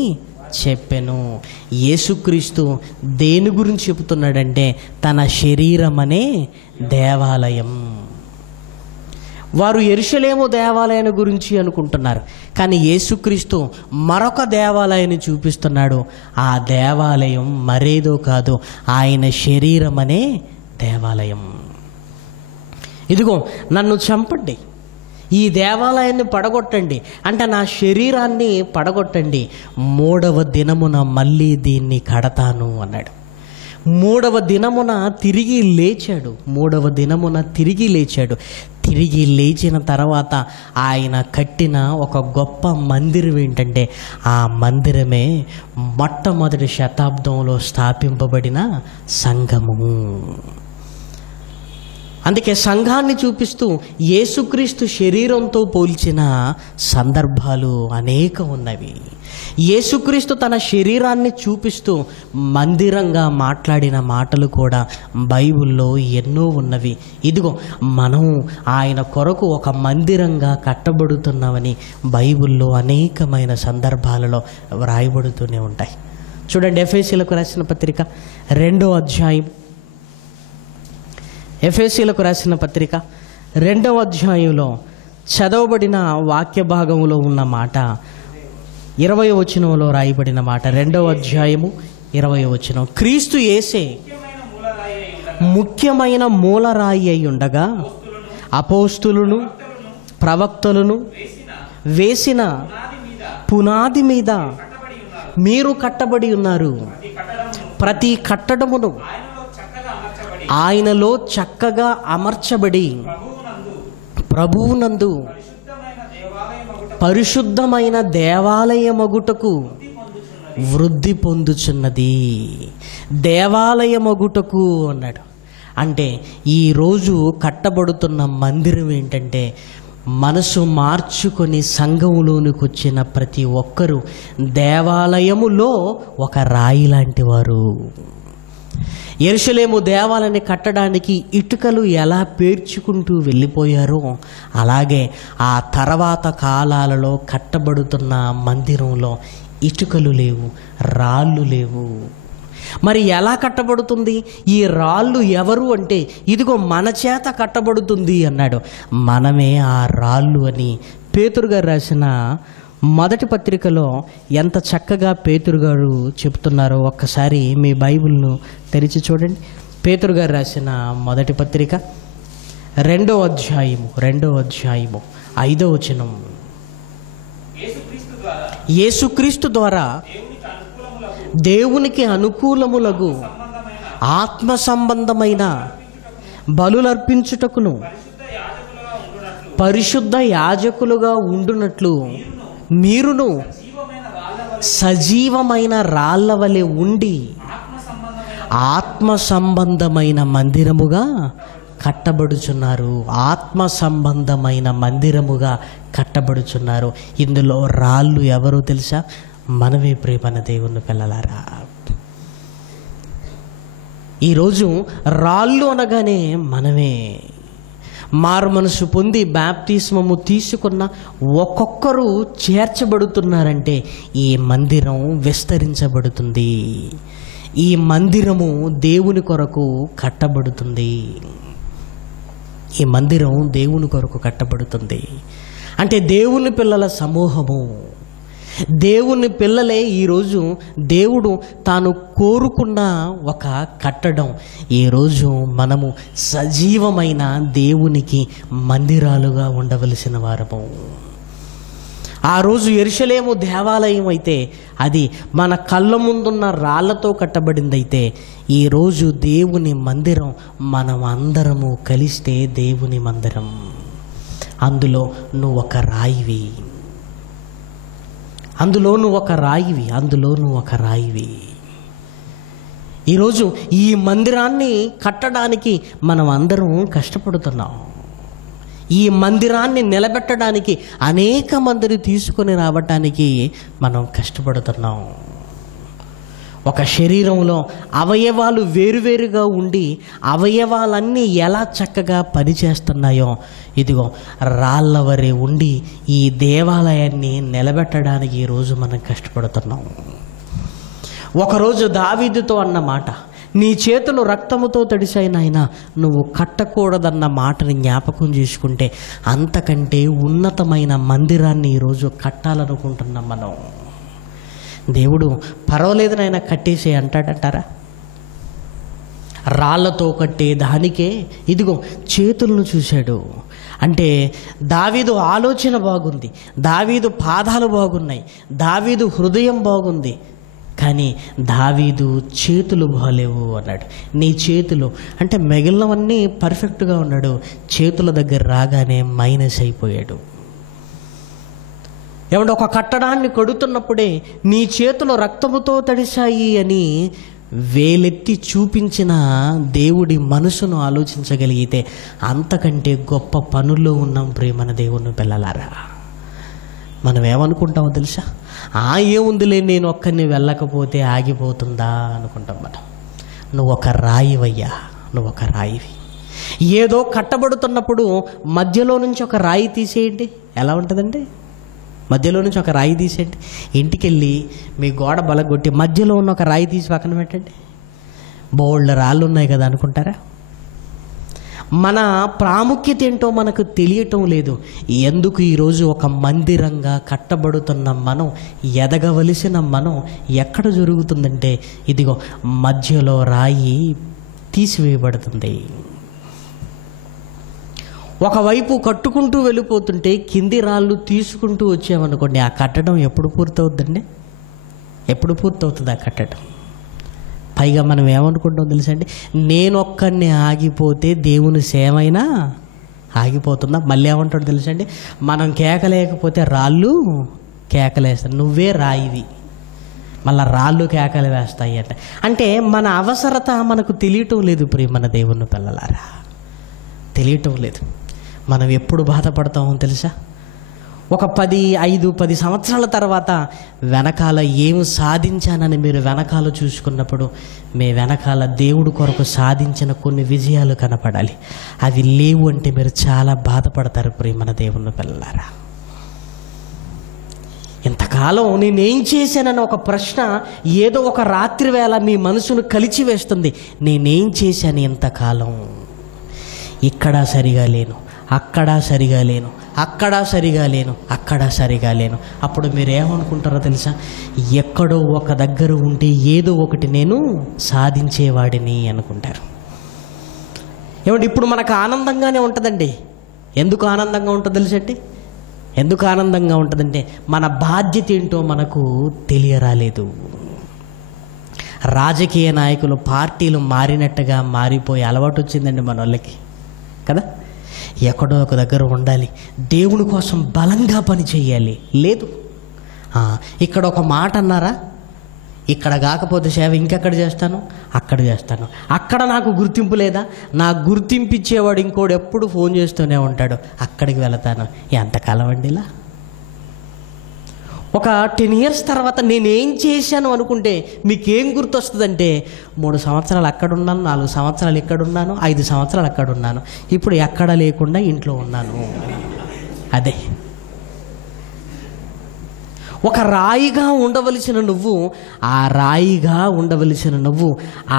చెప్పెను. యేసుక్రీస్తు దేని గురించి చెబుతున్నాడంటే, తన శరీరం అనే దేవాలయం. వారు యెరూషలేము దేవాలయాన్ని గురించి అనుకుంటున్నారు, కానీ యేసుక్రీస్తు మరొక దేవాలయాన్ని చూపిస్తున్నాడు. ఆ దేవాలయం మరేదో కాదు, ఆయన శరీరం అనే దేవాలయం. ఇదిగో నన్ను చంపండి, ఈ దేవాలయాన్ని పడగొట్టండి, అంటే నా శరీరాన్ని పడగొట్టండి, 3వ దినమున మళ్ళీ దీన్ని కడతాను అన్నాడు. మూడవ దినమున తిరిగి లేచాడు. తిరిగి లేచిన తర్వాత ఆయన కట్టిన ఒక గొప్ప మందిరం ఏంటంటే, ఆ మందిరమే మొట్టమొదటి శతాబ్దంలో స్థాపింపబడిన సంఘము. అందుకే సంఘాన్ని చూపిస్తూ యేసుక్రీస్తు శరీరంతో పోల్చిన సందర్భాలు అనేక ఉన్నవి. యేసుక్రీస్తు తన శరీరాన్ని చూపిస్తూ మందిరంగా మాట్లాడిన మాటలు కూడా బైబిల్లో ఎన్నో ఉన్నవి. ఇదిగో మనం ఆయన కొరకు ఒక మందిరంగా కట్టబడుతున్నామని బైబిల్లో అనేకమైన సందర్భాలలో వ్రాయబడుతూనే ఉంటాయి. చూడండి, ఎఫెసీయులకు రాసిన పత్రిక 2వ అధ్యాయం. ఎఫెసీయులకు రాసిన పత్రిక 2వ అధ్యాయంలో చదవబడిన వాక్య భాగంలో ఉన్న మాట 20వ వచనంలో రాయబడిన మాట. 2వ అధ్యాయము 20వ వచనం. క్రీస్తు యేసే ముఖ్యమైన మూలరాయి అయి ఉండగా అపోస్తులను ప్రవక్తలను వేసిన పునాది మీద మీరు కట్టబడి ఉన్నారు. ప్రతి కట్టడమును ఆయనలో చక్కగా అమర్చబడి ప్రభువునందు పరిశుద్ధమైన దేవాలయమగుటకు వృద్ధి పొందుచున్నది. దేవాలయమగుటకు అన్నాడు. అంటే ఈరోజు కట్టబడుతున్న మందిరం ఏంటంటే, మనసు మార్చుకొని సంఘములోనికి వచ్చిన ప్రతి ఒక్కరూ దేవాలయములో ఒక రాయి లాంటి వారు. యెరూషలేము దేవాలయాన్ని కట్టడానికి ఇటుకలు ఎలా పేర్చుకుంటూ వెళ్ళిపోయారో, అలాగే ఆ తర్వాత కాలాలలో కట్టబడుతున్న మందిరంలో ఇటుకలు లేవు, రాళ్ళు లేవు. మరి ఎలా కట్టబడుతుంది? ఈ రాళ్ళు ఎవరు అంటే, ఇదిగో మన చేత కట్టబడుతుంది అన్నాడు. మనమే ఆ రాళ్ళు అని పేతురు గారు రాసిన మొదటి పత్రికలో ఎంత చక్కగా పేతురు గారు చెప్తున్నారో ఒక్కసారి మీ బైబిల్ను తెరిచి చూడండి. పేతురు గారు రాసిన మొదటి పత్రిక 2వ అధ్యాయము 5వ వచనం. యేసుక్రీస్తు ద్వారా దేవునికి అనుకూలములగు ఆత్మ సంబంధమైన బలులర్పించుటకును పరిశుద్ధ యాజకులుగా ఉండునట్లు మీరును సజీవమైన రాళ్ల వలె ఉండి ఆత్మ సంబంధమైన మందిరముగా కట్టబడుచున్నారు. ఆత్మ సంబంధమైన మందిరముగా కట్టబడుచున్నారు. ఇందులో రాళ్ళు ఎవరో తెలుసా? మనమే ప్రియమైన దేవుని పిల్లలారా. ఈరోజు రాళ్ళు అనగానే మనమే. మారు మనసు పొంది బాప్తిస్మము తీసుకున్న ఒక్కొక్కరు చేర్చబడుతున్నారంటే ఈ మందిరం విస్తరించబడుతుంది. ఈ మందిరము దేవుని కొరకు కట్టబడుతుంది. ఈ మందిరం దేవుని కొరకు కట్టబడుతుంది. అంటే దేవుని పిల్లల సమూహము, దేవుని పిల్లలే ఈరోజు దేవుడు తాను కోరుకున్న ఒక కట్టడం. ఈరోజు మనము సజీవమైన దేవునికి మందిరాలుగా ఉండవలసిన వారము. ఆ రోజు యెరూషలేము దేవాలయం అయితే అది మన కళ్ళ ముందున్న రాళ్లతో కట్టబడిందైతే, ఈరోజు దేవుని మందిరం మనం అందరము కలిస్తే దేవుని మందిరం. అందులో నువ్వు ఒక రాయివి, అందులో నువ్వు ఒక రాయివి. ఈరోజు ఈ మందిరాన్ని కట్టడానికి మనం అందరం కష్టపడుతున్నాం. ఈ మందిరాన్ని నిలబెట్టడానికి అనేక మందిని తీసుకొని రావటానికి మనం కష్టపడుతున్నాం. ఒక శరీరంలో అవయవాలు వేరువేరుగా ఉండి అవయవాలన్నీ ఎలా చక్కగా పనిచేస్తున్నాయో, ఇదిగో రాళ్ళ వరే ఉండి ఈ దేవాలయాన్ని నిలబెట్టడానికి ఈరోజు మనం కష్టపడుతున్నాం. ఒకరోజు దావీదుతో అన్న మాట, నీ చేతులు రక్తముతో తడిసాయి నాయనా, నువ్వు కట్టకూడదన్న మాటని జ్ఞాపకం చేసుకుంటే అంతకంటే ఉన్నతమైన మందిరాన్ని ఈరోజు కట్టాలనుకుంటున్నాం మనం. దేవుడు పర్వాలేదు నాయనా కట్టేసే అంటాడంటారా? రాళ్లతో కట్టే దానికే ఇదిగో చేతులను చూశాడు. అంటే దావీదు ఆలోచన బాగుంది, దావీదు పాదాలు బాగున్నాయి, దావీదు హృదయం బాగుంది, కానీ దావీదు చేతులు బాలేవు అన్నాడు. నీ చేతులు అంటే మిగిలినవన్నీ పర్ఫెక్ట్గా ఉన్నాడు, చేతుల దగ్గర రాగానే మైనస్ అయిపోయాడు. ఏమంటే ఒక కట్టడాన్ని కడుతున్నప్పుడే నీ చేతులు రక్తముతో తడిశాయి అని వేలెత్తి చూపించిన దేవుడి మనసును ఆలోచించగలిగితే అంతకంటే గొప్ప పనుల్లో ఉన్నాం ప్రియమైన దేవుని పిల్లలారా. మనం ఏమనుకుంటామో తెలుసా? ఏముందిలే, నేను ఒక్కరిని వెళ్ళకపోతే ఆగిపోతుందా అనుకుంటాం మనం. నువ్వు ఒక రాయివయ్యా, నువ్వు ఒక రాయివి. ఏదో కట్టబడుతున్నప్పుడు మధ్యలో నుంచి ఒక రాయి తీసేయండి, ఎలా ఉంటుందండి? మధ్యలో నుంచి ఒక రాయి తీసేయండి, ఇంటికి వెళ్ళి మీ గోడ బలగొట్టి మధ్యలో ఉన్న ఒక రాయి తీసి పక్కన పెట్టండి, బోల్డ్ రాళ్ళు ఉన్నాయి కదా అనుకుంటారా? మన ప్రాముఖ్యత ఏంటో మనకు తెలియటం లేదు. ఎందుకు ఈరోజు ఒక మందిరంగా కట్టబడుతున్న మనం, ఎదగవలసిన మనం ఎక్కడ జరుగుతుందంటే ఇదిగో మధ్యలో రాయి తీసివేయబడుతుంది. ఒకవైపు కట్టుకుంటూ వెళ్ళిపోతుంటే కింది రాళ్ళు తీసుకుంటూ వచ్చామనుకోండి, ఆ కట్టడం ఎప్పుడు పూర్తవుతుందండి? ఎప్పుడు పూర్తవుతుంది ఆ కట్టడం? పైగా మనం ఏమనుకుంటాం తెలుసండి, నేనొక్కడిని ఆగిపోతే దేవుని సేమైనా ఆగిపోతుందా? మళ్ళీ ఏమంటాడు తెలుసండి, మనం కేకలేకపోతే రాళ్ళు కేకలేస్తాయి, నువ్వే రాయివి, మళ్ళీ రాళ్ళు కేకలు వేస్తాయి అంట. అంటే మన అవసరత మనకు తెలియటం లేదు ప్రియమైన దేవుని పిల్లలారా, తెలియటం లేదు. మనం ఎప్పుడు బాధపడతామో తెలుసా? ఒక 10 సంవత్సరాల తర్వాత వెనకాల ఏం సాధించానని మీరు వెనకాల చూసుకున్నప్పుడు మీ వెనకాల దేవుడు కొరకు సాధించిన కొన్ని విజయాలు కనపడాలి. అవి లేవు అంటే మీరు చాలా బాధపడతారు ప్రియమైన దేవుని పిల్లలారా. ఇంతకాలం నేనేం చేశానన్న ఒక ప్రశ్న ఏదో ఒక రాత్రి వేళ మీ మనసును కలిచివేస్తుంది. నేనేం చేశాను ఇంతకాలం? ఇక్కడ సరిగా లేను, అక్కడ సరిగా లేను, అక్కడ సరిగా లేను, అక్కడ సరిగా లేను. అప్పుడు మీరు ఏమనుకుంటారో తెలుసా? ఎక్కడో ఒక దగ్గర ఉంటే ఏదో ఒకటి నేను సాధించేవాడిని అనుకుంటారు. ఏమంటే ఇప్పుడు మనకు ఆనందంగానే ఉంటుందండి. ఎందుకు ఆనందంగా ఉంటుంది తెలుసండి? ఎందుకు ఆనందంగా ఉంటుందంటే మన బాధ్యత ఏంటో మనకు తెలియరాలేదు. రాజకీయ నాయకులు పార్టీలు మారినట్టుగా మారిపోయి అలవాటు వచ్చిందండి మన వాళ్ళకి కదా. ఎక్కడో ఒక దగ్గర ఉండాలి, దేవుని కోసం బలంగా పని చేయాలి. లేదు, ఇక్కడ ఒక మాట అన్నారా, ఇక్కడ కాకపోతే సేవ ఇంకెక్కడ చేస్తాను, అక్కడ చేస్తాను. అక్కడ నాకు గుర్తింపు లేదా, నాకు గుర్తింపు ఇచ్చేవాడు ఇంకోడు ఎప్పుడు ఫోన్ చేస్తూనే ఉంటాడు, అక్కడికి వెళతాను. ఎంతకాలం అండి ఇలా? ఒక 10 years తర్వాత నేనేం చేశాను అనుకుంటే మీకేం గుర్తొస్తుందంటే 3 సంవత్సరాలు అక్కడ ఉన్నాను, 4 సంవత్సరాలు ఇక్కడ ఉన్నాను, 5 సంవత్సరాలు అక్కడ ఉన్నాను, ఇప్పుడు ఎక్కడ లేకుండా ఇంట్లో ఉన్నాను. అదే ఒక రాయిగా ఉండవలసిన నువ్వు, ఆ రాయిగా ఉండవలసిన నువ్వు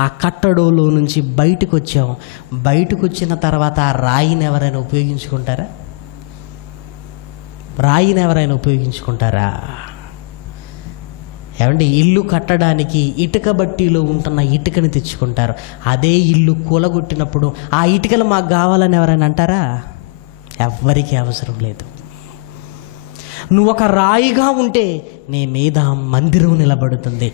ఆ కట్టడంలో నుంచి బయటకు వచ్చావు. బయటకు వచ్చిన తర్వాత ఆ రాయిని ఎవరైనా ఉపయోగించుకుంటారా? రాయిని ఎవరైనా ఉపయోగించుకుంటారా? ఏమంటే ఇల్లు కట్టడానికి ఇటుక బట్టీలో ఉంటున్న ఇటుకని తెచ్చుకుంటారు. అదే ఇల్లు కూలగొట్టినప్పుడు ఆ ఇటుకలు మాకు కావాలని ఎవరైనా అంటారా? ఎవ్వరికీ అవసరం లేదు. నువ్వు ఒక రాయిగా ఉంటే నీ మీద మందిరం నిలబడుతుంది.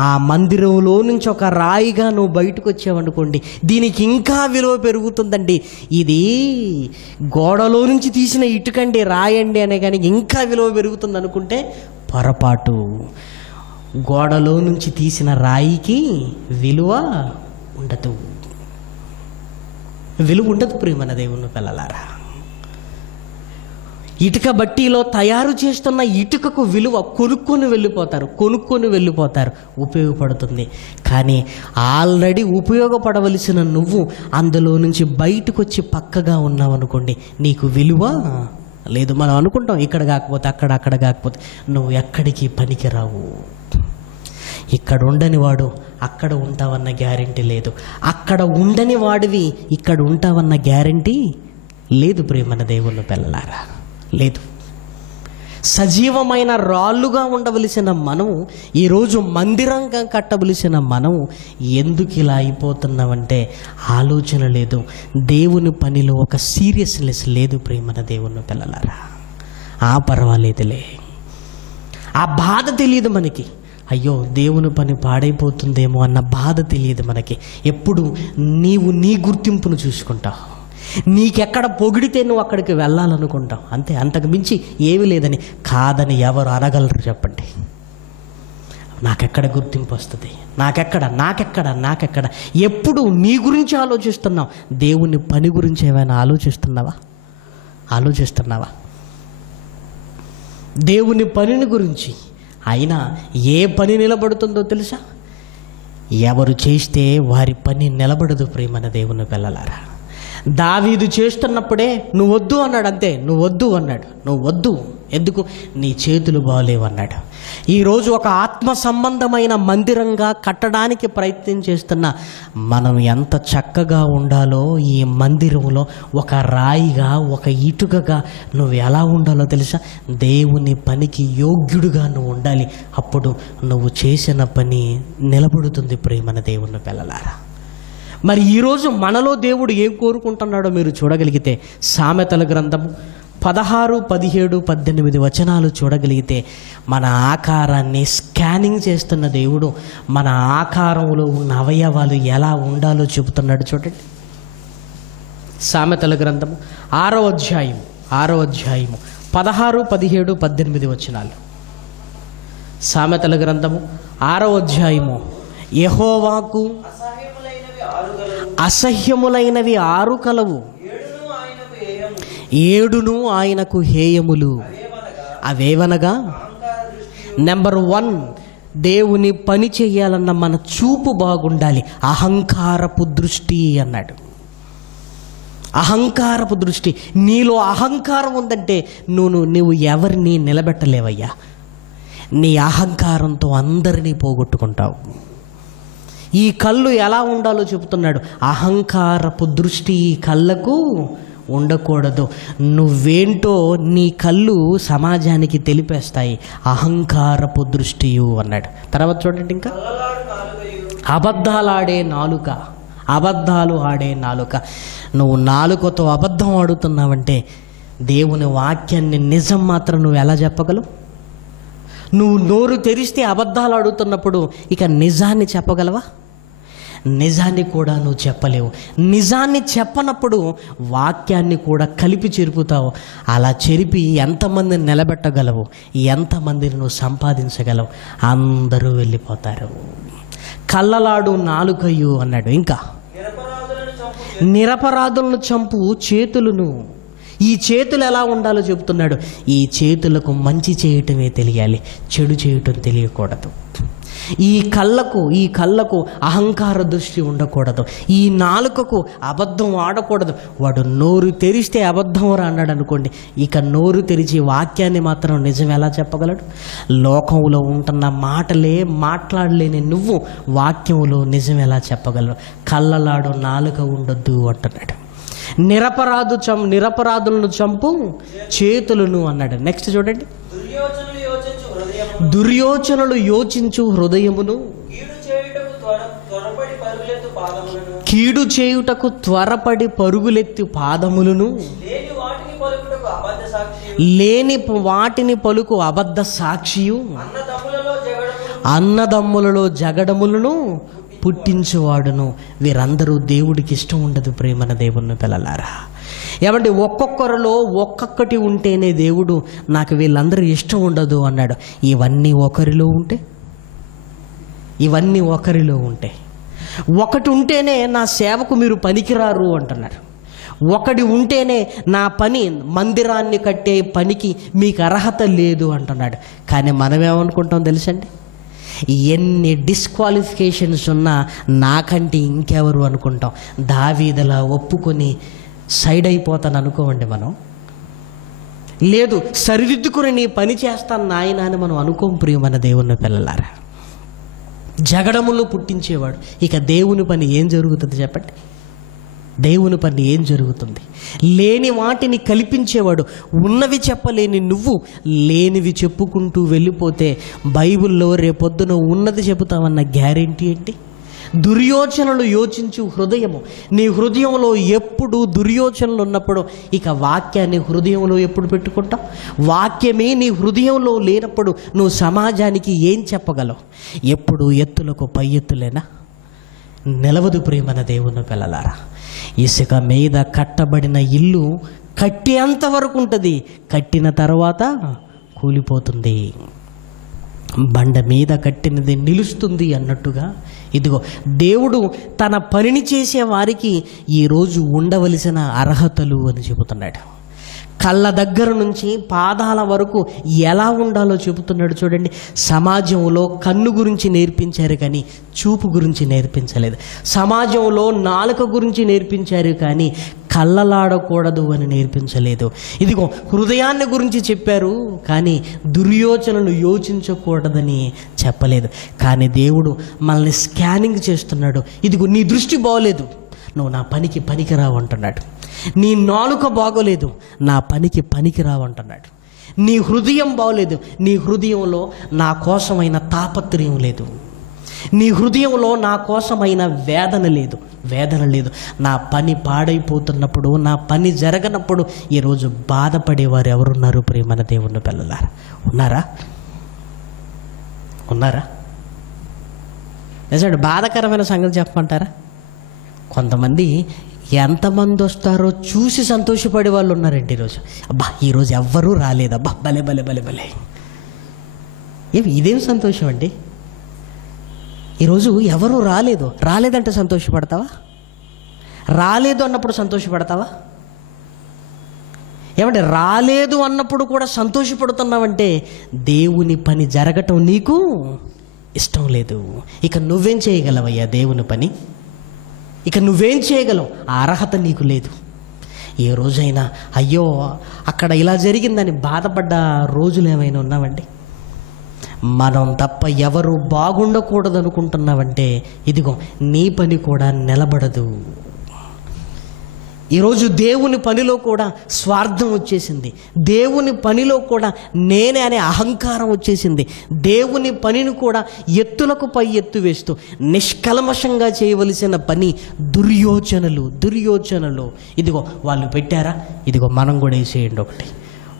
ఆ మందిరంలో నుంచి ఒక రాయిగా నువ్వు బయటకు వచ్చావనుకోండి, దీనికి ఇంకా విలువ పెరుగుతుందండి. ఇది గోడలో నుంచి తీసిన ఇటుకండి, రాయండి అనే కానీ ఇంకా విలువ పెరుగుతుంది అనుకుంటే పొరపాటు. గోడలో నుంచి తీసిన రాయికి విలువ ఉండదు, విలువ ఉండదు ప్రియమైన దేవుని పిల్లలారా. ఇటుక బట్టీలో తయారు చేస్తున్న ఇటుకకు విలువ కొనుక్కొని వెళ్ళిపోతారు, ఉపయోగపడుతుంది. కానీ ఆల్రెడీ ఉపయోగపడవలసిన నువ్వు అందులో నుంచి బయటకు వచ్చి పక్కగా ఉన్నావు అనుకోండి, నీకు విలువ లేదు. మనం అనుకుంటాం ఇక్కడ కాకపోతే అక్కడ, అక్కడ కాకపోతే నువ్వు ఎక్కడికి పనికిరావు. ఇక్కడ ఉండని వాడు అక్కడ ఉంటావన్న గ్యారెంటీ లేదు, అక్కడ ఉండని వాడివి ఇక్కడ ఉంటావన్న గ్యారెంటీ లేదు ప్రియమైన దేవుని పిల్లలారా, లేదు. సజీవమైన రాళ్ళుగా ఉండవలసిన మనం, ఈరోజు మందిరంగా కట్టవలసిన మనం ఎందుకు ఇలా అయిపోతున్నామంటే ఆలోచన లేదు. దేవుని పనిలో ఒక సీరియస్నెస్ లేదు ప్రియమైన దేవుని పిల్లలారా. పర్వాలేదులే, ఆ బాధ తెలియదు మనకి. అయ్యో దేవుని పని పాడైపోతుందేమో అన్న బాధ తెలియదు మనకి. ఎప్పుడు నీవు నీ గుర్తింపును చూసుకుంటావు, నీకెక్కడ పొగిడితే నువ్వు అక్కడికి వెళ్ళాలనుకుంటావు, అంతే. అంతకు మించి ఏమీ లేదని కాదని ఎవరు అనగలరు చెప్పండి? నాకెక్కడ గుర్తింపు వస్తుంది, నాకెక్కడ ఎప్పుడు నీ గురించి ఆలోచిస్తున్నావు, దేవుని పని గురించి ఏమైనా ఆలోచిస్తున్నావా? దేవుని పనిని గురించి. అయినా ఏ పని నిలబడుతుందో తెలుసా? ఎవరు చేస్తే వారి పని నిలబడదు ప్రియమైన దేవుని పిల్లలారా. దావీదు చేస్తున్నప్పుడే నువ్వు వద్దు అన్నాడు, అంతే. నువ్వు వద్దు ఎందుకు? నీ చేతులు బాగలేవు అన్నాడు. ఈరోజు ఒక ఆత్మ సంబంధమైన మందిరంగా కట్టడానికి ప్రయత్నం చేస్తున్న మనం ఎంత చక్కగా ఉండాలో, ఈ మందిరంలో ఒక రాయిగా, ఒక ఇటుకగా నువ్వు ఎలా ఉండాలో తెలుసా? దేవుని పనికి యోగ్యుడుగా నువ్వు ఉండాలి. అప్పుడు నువ్వు చేసిన పని నిలబడుతుంది ప్రియమైన దేవుని పిల్లలారా. మరి ఈరోజు మనలో దేవుడు ఏం కోరుకుంటున్నాడో మీరు చూడగలిగితే, సామెతల గ్రంథము 16, 17, 18 వచనాలు చూడగలిగితే మన ఆకారాన్ని స్కానింగ్ చేస్తున్న దేవుడు మన ఆకారంలో ఉన్న అవయవాలు ఎలా ఉండాలో చెబుతున్నాడు. చూడండి, సామెతల గ్రంథము 6వ అధ్యాయము 16, 17, 18 వచనాలు. సామెతల గ్రంథము 6వ అధ్యాయము. యెహోవాకు అసహ్యములైనవి 6 కలవు, 7 ఆయనకు హేయములు. అవేవనగా, నెంబర్ 1, దేవుని పని చేయాలన్న మన చూపు బాగుండాలి. అహంకారపు దృష్టి అన్నాడు. అహంకారపు దృష్టి. నీలో అహంకారం ఉందంటే నువ్వు ఎవరిని నిలబెట్టలేవయ్యా. నీ అహంకారంతో అందరినీ పోగొట్టుకుంటావు. ఈ కళ్ళు ఎలా ఉండాలో చెబుతున్నాడు. అహంకారపు దృష్టి ఈ కళ్ళకు ఉండకూడదు. నువ్వేంటో నీ కళ్ళు సమాజానికి తెలిపేస్తాయి. అహంకారపు దృష్టియు అన్నాడు. తర్వాత చూడండి, ఇంకా అబద్ధాలు ఆడే నాలుక. నువ్వు నాలుకతో అబద్ధం ఆడుతున్నావంటే దేవుని వాక్యాన్ని నిజం మాత్రం నువ్వు ఎలా చెప్పగలవు? నువ్వు నోరు తెరిస్తే అబద్ధాలు ఆడుతున్నప్పుడు ఇక నిజాన్ని చెప్పగలవా? నిజాన్ని కూడా నువ్వు చెప్పలేవు. నిజాన్ని చెప్పనప్పుడు వాక్యాన్ని కూడా కలిపి చెరుపుతావు. అలా చెరిపి ఎంతమందిని నిలబెట్టగలవు? ఎంతమందిని నువ్వు సంపాదించగలవు? అందరూ వెళ్ళిపోతారు. కళ్ళలాడు నాలుకయు అన్నాడు. ఇంకా నిరపరాధులను చంపు చేతులను. ఈ చేతులు ఎలా ఉండాలో చెబుతున్నాడు. ఈ చేతులకు మంచి చేయటమే తెలియాలి, చెడు చేయటం తెలియకూడదు. ఈ కళ్ళకు అహంకార దృష్టి ఉండకూడదు. ఈ నాలుకకు అబద్ధం ఆడకూడదు. వాడు నోరు తెరిస్తే అబద్ధం రా అన్నాడు అనుకోండి, ఇక నోరు తెరిచి వాక్యాన్ని మాత్రం నిజం ఎలా చెప్పగలడు? లోకంలో ఉంటున్న మాటలే మాట్లాడలేని నువ్వు వాక్యంలో నిజం ఎలా చెప్పగలవు? కళ్ళలాడు నాలుక ఉండొద్దు అంటున్నాడు. నిరపరాధులను చంపు చేతులను అన్నాడు. నెక్స్ట్ చూడండి, దుర్యోచనలు యోచించు హృదయమును, కీడు చేయుటకు త్వరపడి పరుగులెత్తి పాదములను, లేని వాటిని పలుకు అబద్ధ సాక్షియు, అన్నదమ్ములలో జగడములను పుట్టించువాడును. వీరందరూ దేవుడికి ఇష్టం ఉండదు ప్రేమన దేవుని పిల్లలారా. ఏమంటే ఒక్కొక్కరిలో ఒక్కొక్కటి ఉంటేనే దేవుడు నాకు వీళ్ళందరూ ఇష్టం ఉండదు అన్నాడు. ఇవన్నీ ఒకరిలో ఉంటే ఒకటి ఉంటేనే నా సేవకు మీరు పనికిరారు అంటున్నాడు. ఒకటి ఉంటేనే నా పని, మందిరాన్ని కట్టే పనికి మీకు అర్హత లేదు అంటున్నాడు. కానీ మనమేమనుకుంటాం తెలుసండి? ఎన్ని డిస్క్వాలిఫికేషన్స్ ఉన్నా నాకంటే ఇంకెవరు అనుకుంటాం. దావీదులా ఒప్పుకొని సైడ్ అయిపోతాను అనుకోమండి మనం. లేదు, సరిదిద్దుకుని నీ పని చేస్తాను నాయన అని మనం అనుకోం ప్రియమైన దేవుని పిల్లలారా. జగడములు పుట్టించేవాడు. ఇక దేవుని పని ఏం జరుగుతుంది చెప్పండి? దేవుని పని ఏం జరుగుతుంది? లేని వాటిని కల్పించేవాడు. ఉన్నవి చెప్పలేని నువ్వు లేనివి చెప్పుకుంటూ వెళ్ళిపోతే బైబిల్లో రేపొద్దున ఉన్నది చెబుతామన్న గ్యారెంటీ ఏంటి? దుర్యోచనలు యోచించు హృదయము. నీ హృదయంలో ఎప్పుడు దుర్యోచనలు ఉన్నప్పుడు ఇక వాక్యాన్ని హృదయంలో ఎప్పుడు పెట్టుకుంటావు? వాక్యమే నీ హృదయంలో లేనప్పుడు నువ్వు సమాజానికి ఏం చెప్పగలవు? ఎప్పుడు ఎత్తులకు పై ఎత్తులేనా? నిలవదు ప్రియమైన దేవుని పిల్లలారా. ఇసుక మీద కట్టబడిన ఇల్లు కట్టేంత వరకు ఉంటుంది, కట్టిన తర్వాత కూలిపోతుంది. బండ మీద కట్టినది నిలుస్తుంది అన్నట్టుగా ఇదిగో దేవుడు తన పనిని చేసే వారికి ఈరోజు ఉండవలసిన అర్హతలు అని చెబుతున్నాడు. కళ్ళ దగ్గర నుంచి పాదాల వరకు ఎలా ఉండాలో చెబుతున్నాడు చూడండి. సమాజంలో కన్ను గురించి నేర్పించారు కానీ చూపు గురించి నేర్పించలేదు. సమాజంలో నాలుక గురించి నేర్పించారు కానీ కళ్ళలాడకూడదు అని నేర్పించలేదు. ఇదిగో హృదయాన్ని గురించి చెప్పారు కానీ దుర్యోచనలు యోచించకూడదని చెప్పలేదు. కానీ దేవుడు మనల్ని స్కానింగ్ చేస్తున్నాడు. ఇదిగో నీ దృష్టి బాగోలేదు, నువ్వు నా పనికి పనికిరావు అంటున్నాడు. నీ నాలుక బాగోలేదు, నా పనికి పనికిరావు అంటున్నాడు. నీ హృదయం బాగోలేదు, నీ హృదయంలో నా కోసమైన తాపత్రయం లేదు, నీ హృదయంలో నా కోసమైన వేదన లేదు. నా పని పాడైపోతున్నప్పుడు, నా పని జరగనప్పుడు ఈరోజు బాధపడేవారు ఎవరున్నారు ప్రియమైన దేవుని పిల్లలారా? ఉన్నారా? నిజంగా బాధాకరమైన సంగతి చెప్పమంటారా? కొంతమంది ఎంతమంది వస్తారో చూసి సంతోషపడే వాళ్ళు ఉన్నారండి ఈరోజు. అబ్బా ఈరోజు ఎవ్వరూ రాలేదు, అబ్బా భలే భలే భలే భలే. ఇదేం సంతోషం అండి? ఈరోజు ఎవరూ రాలేదంటే సంతోషపడతావా? రాలేదు అన్నప్పుడు సంతోషపడతావా? ఏమంటే రాలేదు అన్నప్పుడు కూడా సంతోషపడుతున్నావంటే దేవుని పని జరగటం నీకు ఇష్టం లేదు. ఇక నువ్వేం చేయగలవయ్యా దేవుని పని? ఇక నువ్వేం చేయగలవు? ఆ అర్హత నీకు లేదు. ఏ రోజైనా అయ్యో అక్కడ ఇలా జరిగిందని బాధపడ్డ రోజులు ఏమైనా ఉన్నావండి? మనం తప్ప ఎవరు బాగుండకూడదు అనుకుంటున్నావంటే ఇదిగో నీ పని కూడా నిలబడదు. ఈరోజు దేవుని పనిలో కూడా స్వార్థం వచ్చేసింది. దేవుని పనిలో కూడా నేనే అనే అహంకారం వచ్చేసింది. దేవుని పనిని కూడా ఎత్తులకు పై ఎత్తు వేస్తూ నిష్కల్మషంగా చేయవలసిన పని దుర్యోచనలు. ఇదిగో వాళ్ళు పెట్టారా, ఇదిగో మనం కూడా వేసేయండి ఒకటి.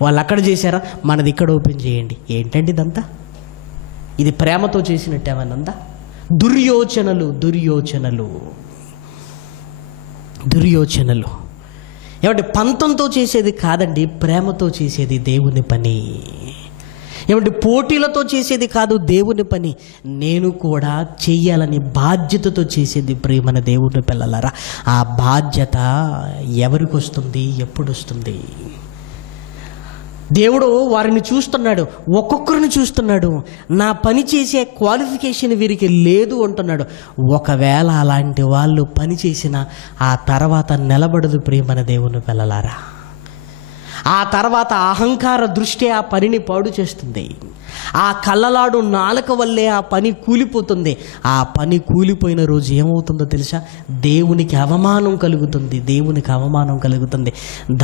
వాళ్ళు అక్కడ చేశారా, మనది ఇక్కడ ఓపెన్ చేయండి. ఏంటండి ఇదంతా? ఇది ప్రేమతో చేసినట్టు ఏమన్నా? దుర్యోచనలు ఏమంటే పంతంతో చేసేది కాదండి, ప్రేమతో చేసేది దేవుని పని. ఏమంటే పోటీలతో చేసేది కాదు దేవుని పని, నేను కూడా చెయ్యాలని బాధ్యతతో చేసేది ప్రియమైన దేవుని పిల్లలారా. ఆ బాధ్యత ఎవరికి వస్తుంది, ఎప్పుడు వస్తుంది? దేవుడు వారిని చూస్తున్నాడు, ఒక్కొక్కరిని చూస్తున్నాడు. నా పని చేసే క్వాలిఫికేషన్ వీరికి లేదు అంటున్నాడు. ఒకవేళ అలాంటి వాళ్ళు పని చేసిన ఆ తర్వాత నిలబడదు ప్రియమైన దేవుని పిల్లలారా. ఆ తర్వాత అహంకార దృష్టి ఆ పనిని పాడు చేస్తుంది. ఆ కళ్ళలాడు నాలుక వల్లే ఆ పని కూలిపోతుంది. ఆ పని కూలిపోయిన రోజు ఏమవుతుందో తెలుసా? దేవునికి అవమానం కలుగుతుంది.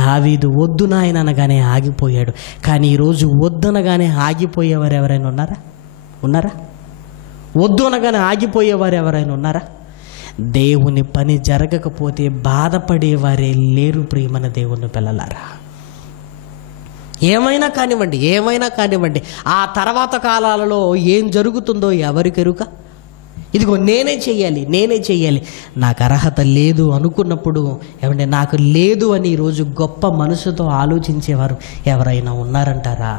దావీదు వద్దు నాయన అనగానే ఆగిపోయాడు. కానీ ఈరోజు వద్దనగానే ఆగిపోయేవారు ఎవరైనా ఉన్నారా? వద్దు అనగానే ఆగిపోయేవారు ఎవరైనా ఉన్నారా? దేవుని పని జరగకపోతే బాధపడేవారే లేరు ప్రియమైన దేవుని పిల్లలారా. ఏమైనా కానివ్వండి, ఆ తర్వాత కాలాలలో ఏం జరుగుతుందో ఎవరికెరుక? ఇదిగో నేనే చెయ్యాలి, నాకు అర్హత లేదు అనుకున్నప్పుడు ఏమంటే నాకు లేదు అని ఈరోజు గొప్ప మనసుతో ఆలోచించేవారు ఎవరైనా ఉన్నారంటారా?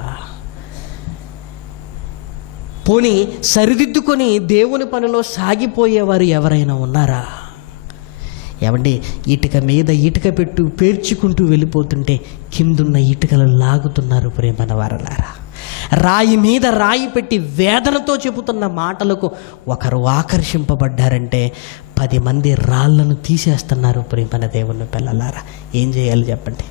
పోనీ సరిదిద్దుకొని దేవుని పనిలో సాగిపోయేవారు ఎవరైనా ఉన్నారా? ఏమండి ఇటుక మీద ఇటుక పేర్చుకుంటూ వెళ్ళిపోతుంటే కిందున్న ఇటుకలు లాగుతున్నారు ప్రేమన వారలారా. రాయి మీద రాయి పెట్టి వేదనతో చెబుతున్న మాటలకు ఒకరు ఆకర్షింపబడ్డారంటే 10 మంది రాళ్లను తీసేస్తున్నారు ప్రేమన దేవుని పిల్లలారా. ఏం చేయాలి చెప్పండి?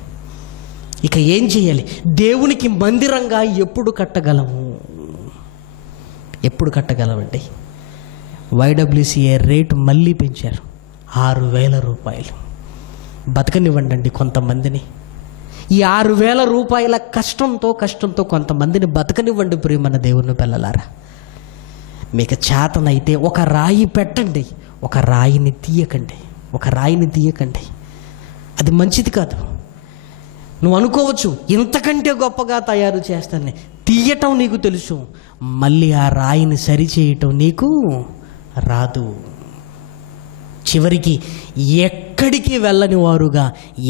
ఇక ఏం చేయాలి? దేవునికి మందిరంగా ఎప్పుడు కట్టగలమండి? YWCA రేటు మళ్ళీ పెంచారు, 6,000 రూపాయలు. బతకనివ్వండి కొంతమందిని. ఈ 6,000 రూపాయల కష్టంతో కొంతమందిని బతకనివ్వండి ప్రియమైన దేవుని పిల్లలారా. మీకు చేతనైతే ఒక రాయి పెట్టండి, ఒక రాయిని తీయకండి, ఒక రాయిని తీయకండి. అది మంచిది కాదు. నువ్వు అనుకోవచ్చు ఇంతకంటే గొప్పగా తయారు చేస్తానని. తీయటం నీకు తెలుసు, మళ్ళీ ఆ రాయిని సరిచేయటం నీకు రాదు. చివరికి ఎక్కడికి వెళ్ళని వారుగా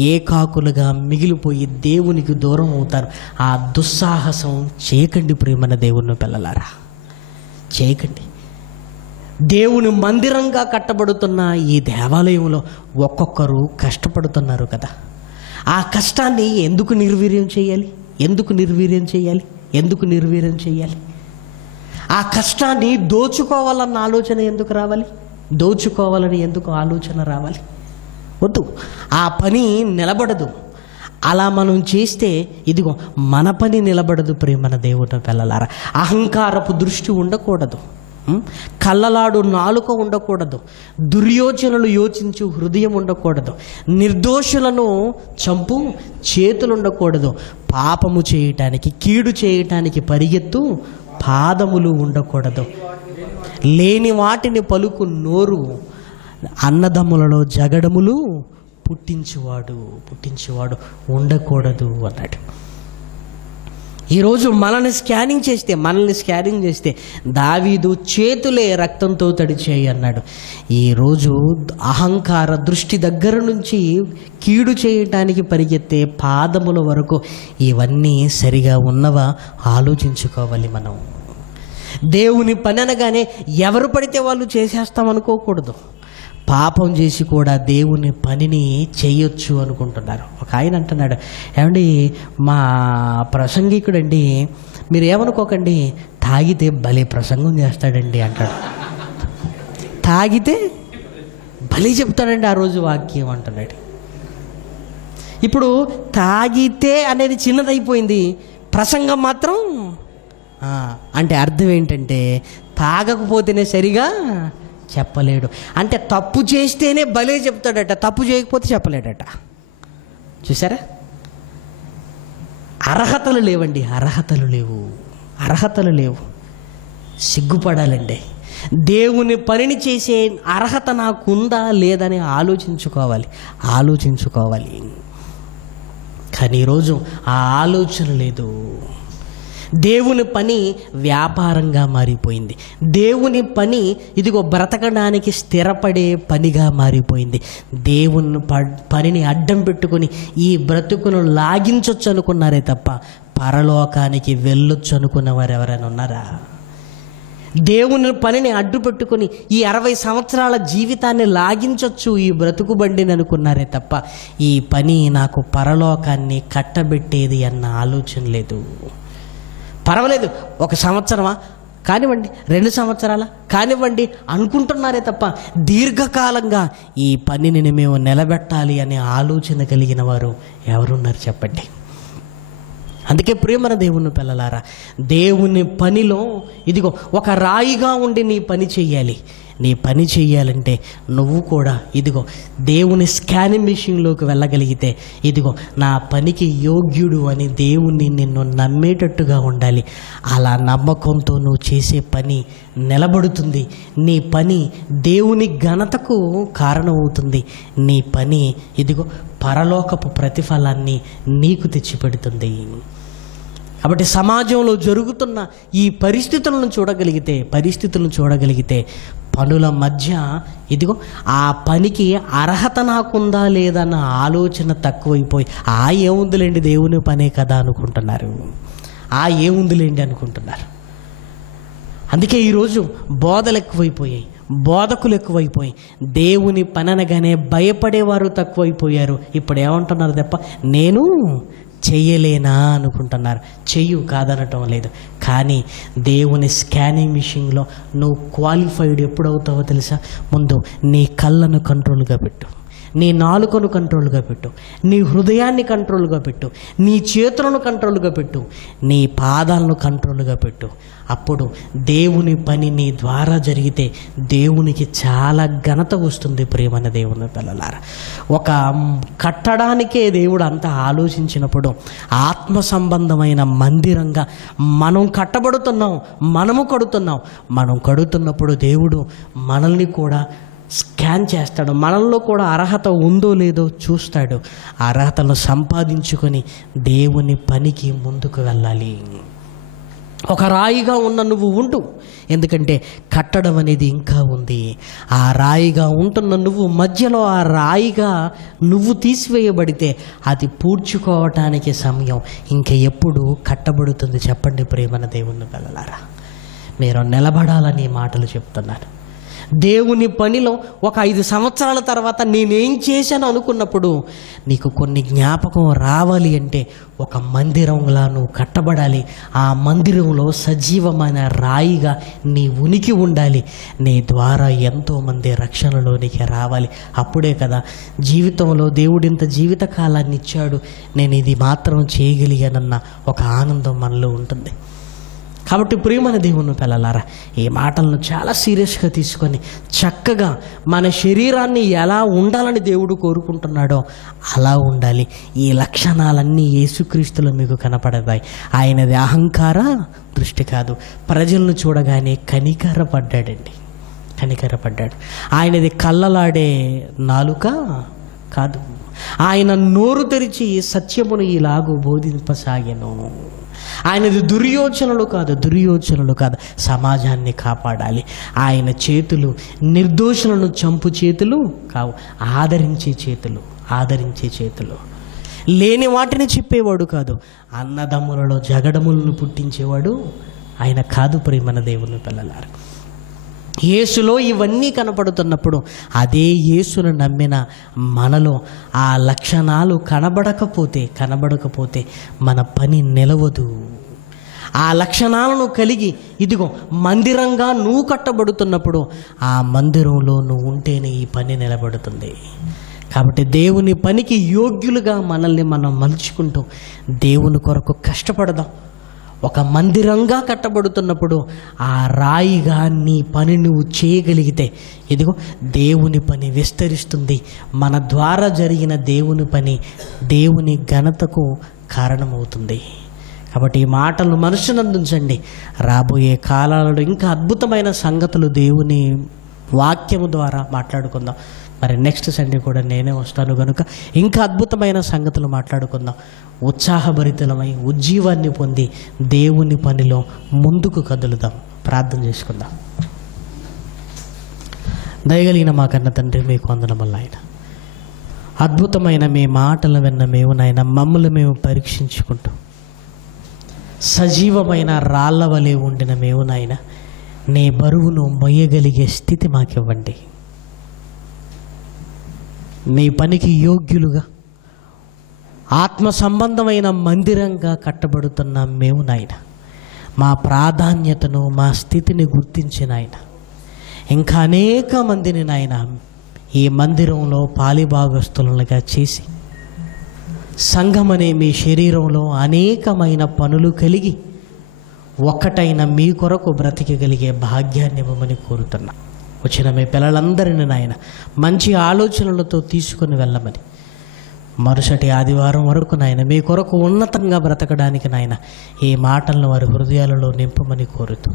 ఏకాకులుగా మిగిలిపోయి దేవునికి దూరం అవుతారు. ఆ దుస్సాహసం చేయకండి ప్రియమైన దేవుని పిల్లలారా, చేయకండి. దేవుని మందిరంగా కట్టబడుతున్న ఈ దేవాలయంలో ఒక్కొక్కరు కష్టపడుతున్నారు కదా. ఆ కష్టాన్ని ఎందుకు నిర్వీర్యం చేయాలి? ఎందుకు నిర్వీర్యం చేయాలి? ఎందుకు నిర్వీర్యం చేయాలి? ఆ కష్టాన్ని దోచుకోవాలన్న ఆలోచన ఎందుకు రావాలి? దోచుకోవాలని ఎందుకు ఆలోచన రావాలి? వద్దు, ఆ పని నిలబడదు. అలా మనం చేస్తే ఇదిగో మన పని నిలబడదు ప్రియమైన దేవుని పిల్లలారా. అహంకారపు దృష్టి ఉండకూడదు, కళ్ళలాడు నాలుక ఉండకూడదు, దుర్యోచనలు యోచించు హృదయం ఉండకూడదు, నిర్దోషులను చంపు చేతులు ఉండకూడదు, పాపము చేయటానికి కీడు చేయటానికి పరిగెత్తు పాదములు ఉండకూడదు, లేని వాటిని పలుకు నోరు, అన్నదమ్ములలో జగడములు పుట్టించువాడు ఉండకూడదు అన్నాడు. ఈరోజు మనల్ని స్కానింగ్ చేస్తే దావీదు చేతులే రక్తంతో తడిచేయి అన్నాడు. ఈరోజు అహంకార దృష్టి దగ్గర నుంచి కీడు చేయటానికి పరిగెత్తే పాదముల వరకు ఇవన్నీ సరిగా ఉన్నవా ఆలోచించుకోవాలి. మనం దేవుని పని అనగానే ఎవరు పడితే వాళ్ళు చేసేస్తామనుకోకూడదు. పాపం చేసి కూడా దేవుని పనిని చేయొచ్చు అనుకుంటున్నారు. ఒక ఆయన అంటున్నాడు, ఏమండి మా ప్రసంగికుడండి, మీరు ఏమనుకోకండి, తాగితే భలే ప్రసంగం చేస్తాడండి అంటాడు. తాగితే భలే చెప్తాడండి ఆ రోజు వాక్యం అంటున్నాడు. ఇప్పుడు తాగితే అనేది చిన్నదైపోయింది, ప్రసంగం మాత్రం అంటే అర్థం ఏంటంటే తాగకపోతేనే సరిగా చెప్పలేడు. అంటే తప్పు చేస్తేనే భలే చెప్తాడట, తప్పు చేయకపోతే చెప్పలేడట. చూసారా? అర్హతలు లేవండి, అర్హతలు లేవు. సిగ్గుపడాలండి. దేవుని పనిని చేసే అర్హత నాకుందా లేదని ఆలోచించుకోవాలి. కానీ ఈరోజు ఆ ఆలోచన లేదు. దేవుని పని వ్యాపారంగా మారిపోయింది. దేవుని పని ఇదిగో బ్రతకడానికి స్థిరపడే పనిగా మారిపోయింది. దేవుని పనిని అడ్డం పెట్టుకొని ఈ బ్రతుకును లాగించొచ్చు అనుకున్నారే తప్ప పరలోకానికి వెళ్ళొచ్చు అనుకున్న వారు ఎవరైనా ఉన్నారా? దేవుని పనిని అడ్డు పెట్టుకొని ఈ 60 సంవత్సరాల జీవితాన్ని లాగించొచ్చు ఈ బ్రతుకు బండిని అనుకున్నారే తప్ప ఈ పని నాకు పరలోకాన్ని కట్టబెట్టేది అన్న ఆలోచన లేదు. పర్వాలేదు, 1 సంవత్సరమా కానివ్వండి, 2 సంవత్సరాల కానివ్వండి అనుకుంటున్నారే తప్ప దీర్ఘకాలంగా ఈ పనిని మేము నిలబెట్టాలి అనే ఆలోచన కలిగిన వారు ఎవరున్నారు చెప్పండి? అందుకే ప్రియమైన దేవుని పిల్లలారా, దేవుని పనిలో ఇదిగో ఒక రాయిగా ఉండి నీ పని చేయాలంటే నువ్వు కూడా ఇదిగో దేవుని స్కానింగ్ మెషిన్లోకి వెళ్ళగలిగితే ఇదిగో నా పనికి యోగ్యుడు అని దేవుణ్ణి నిన్ను నమ్మేటట్టుగా ఉండాలి. అలా నమ్మకంతో నువ్వు చేసే పని నిలబడుతుంది. నీ పని దేవుని ఘనతకు కారణమవుతుంది. నీ పని ఇదిగో పరలోకపు ప్రతిఫలాన్ని నీకు తెచ్చిపెడుతుంది. కాబట్టి సమాజంలో జరుగుతున్న ఈ పరిస్థితులను చూడగలిగితే పనుల మధ్య ఇదిగో ఆ పనికి అర్హత నాకుందా లేదన్న ఆలోచన తక్కువైపోయి ఏముందిలేండి దేవుని పనే కదా అనుకుంటున్నారు. అందుకే ఈరోజు బోధకులు ఎక్కువైపోయి దేవుని పని అనగానే భయపడేవారు తక్కువైపోయారు. ఇప్పుడు ఏమంటున్నారు తప్ప నేను చెయ్యలేనా అనుకుంటున్నారు. చెయ్యు కాదనటం లేదు, కానీ దేవుని స్కానింగ్ మిషన్లో నువ్వు క్వాలిఫైడ్ ఎప్పుడవుతావో తెలుసా? ముందు నీ కళ్ళను కంట్రోల్గా పెట్టు, నీ నాలుకను కంట్రోల్గా పెట్టు, నీ హృదయాన్ని కంట్రోల్గా పెట్టు, నీ చేతులను కంట్రోల్గా పెట్టు, నీ పాదాలను కంట్రోల్గా పెట్టు. అప్పుడు దేవుని పని నీ ద్వారా జరిగితే దేవునికి చాలా ఘనత వస్తుంది. ప్రియమైన దేవుని పిల్లలారా, ఒక కట్టడానికే దేవుడు అంతా ఆలోచించినప్పుడు ఆత్మ సంబంధమైన మందిరంగా మనం కట్టబడుతున్నాం, మనం కడుతున్నప్పుడు దేవుడు మనల్ని కూడా స్కాన్ చేస్తాడు. మనల్లో కూడా అర్హత ఉందో లేదో చూస్తాడు. ఆ అర్హతను సంపాదించుకొని దేవుని పనికి ముందుకు వెళ్ళాలి. ఒక రాయిగా ఉన్న నువ్వు ఉండు, ఎందుకంటే కట్టడం అనేది ఇంకా ఉంది. ఆ రాయిగా ఉంటున్న నువ్వు మధ్యలో ఆ రాయిగా నువ్వు తీసివేయబడితే అది పూడ్చుకోవటానికి సమయం ఇంకా ఎప్పుడు కట్టబడుతుంది చెప్పండి ప్రియమైన దేవుని పిల్లలారా. మీరు నిలబడాలని మాటలు చెప్తున్నాను. దేవుని పనిలో ఒక 5 సంవత్సరాల తర్వాత నేనేం చేశాను అనుకున్నప్పుడు నీకు కొన్ని జ్ఞాపకం రావాలి అంటే ఒక మందిరంలా నువ్వు కట్టబడాలి. ఆ మందిరంలో సజీవమైన రాయిగా నీ ఉనికి ఉండాలి. నీ ద్వారా ఎంతోమంది రక్షణలోనికి రావాలి. అప్పుడే కదా జీవితంలో దేవుడింత జీవితకాలాన్ని ఇచ్చాడు, నేను ఇది మాత్రం చేయగలిగానన్న ఒక ఆనందం మనలో ఉంటుంది. కాబట్టి ప్రియమైన దేవుని పిల్లలారా, ఈ మాటలను చాలా సీరియస్గా తీసుకొని చక్కగా మన శరీరాన్ని ఎలా ఉండాలని దేవుడు కోరుకుంటున్నాడో అలా ఉండాలి. ఈ లక్షణాలన్నీ యేసుక్రీస్తులో మీకు కనపడతాయి. ఆయనది అహంకార దృష్టి కాదు, ప్రజలను చూడగానే కనికరపడ్డాడండి, కనికరపడ్డాడు. ఆయనది కళ్ళలాడే నాలుక కాదు, ఆయన నోరు తెరిచి సత్యమును ఇలాగూ బోధింపసాగెను. ఆయనది దుర్యోచనలు కాదు, సమాజాన్ని కాపాడాలి. ఆయన చేతులు నిర్దోషులను చంపు చేతులు కావు, ఆదరించే చేతులు. లేని వాటిని చెప్పేవాడు కాదు, అన్నదమ్ములలో జగడములను పుట్టించేవాడు ఆయన కాదు. ప్రియమైన దేవుని పిల్లలారా, యేసులో ఇవన్నీ కనపడుతున్నప్పుడు అదే యేసును నమ్మిన మనలో ఆ లక్షణాలు కనబడకపోతే మన పని నిలవదు. ఆ లక్షణాలను కలిగి ఇదిగో మందిరంగా నువ్వు కట్టబడుతున్నప్పుడు ఆ మందిరంలో నువ్వు ఉంటేనే ఈ పని నిలబడుతుంది. కాబట్టి దేవుని పనికి యోగ్యులుగా మనల్ని మనం మలుచుకుంటూ దేవుని కొరకు కష్టపడదాం. ఒక మందిరంగా కట్టబడుతున్నప్పుడు ఆ రాయిగా నీ పని నువ్వు చేయగలిగితే ఇదిగో దేవుని పని విస్తరిస్తుంది. మన ద్వారా జరిగిన దేవుని పని దేవుని ఘనతకు కారణమవుతుంది. కాబట్టి ఈ మాటలను మనసునందుంచండి. రాబోయే కాలాలలో ఇంకా అద్భుతమైన సంగతులు దేవుని వాక్యము ద్వారా మాట్లాడుకుందాం. మరి నెక్స్ట్ సండే కూడా నేనే వస్తాను కనుక ఇంకా అద్భుతమైన సంగతులు మాట్లాడుకుందాం. ఉత్సాహభరితమై ఉజ్జీవాన్ని పొంది దేవుని పనిలో ముందుకు కదులుదాం. ప్రార్థన చేసుకుందాం. దయగలిగిన మా కన్న తండ్రి, మీకు వందనములు ఆయన. అద్భుతమైన మీ మాటలు విన్న మేము నాయన మమ్మల్ని మేము పరీక్షించుకుంటూ సజీవమైన రాళ్ల వలె ఉండిన మేము నాయన నీ బరువును మొయ్యగలిగే స్థితి మాకివ్వండి. నీ పనికి యోగ్యులుగా ఆత్మ సంబంధమైన మందిరంగా కట్టబడుతున్న మేము నాయన మా ప్రాధాన్యతను మా స్థితిని గుర్తించిన ఆయన ఇంకా అనేక మందిని నాయన ఈ మందిరంలో పాలిభాగస్తులుగా చేసి సంఘమనే మీ శరీరంలో అనేకమైన పనులు కలిగి ఒక్కటైన మీ కొరకు బ్రతికగలిగే భాగ్యాన్ని ఇవ్వమని కోరుతున్నా. వచ్చిన మీ పిల్లలందరినీ నాయన మంచి ఆలోచనలతో తీసుకుని వెళ్ళమని, మరుసటి ఆదివారం వరకు నాయన మీ కొరకు ఉన్నతంగా బ్రతకడానికి నాయన ఈ మాటలను వారి హృదయాలలో నింపమని కోరుతూ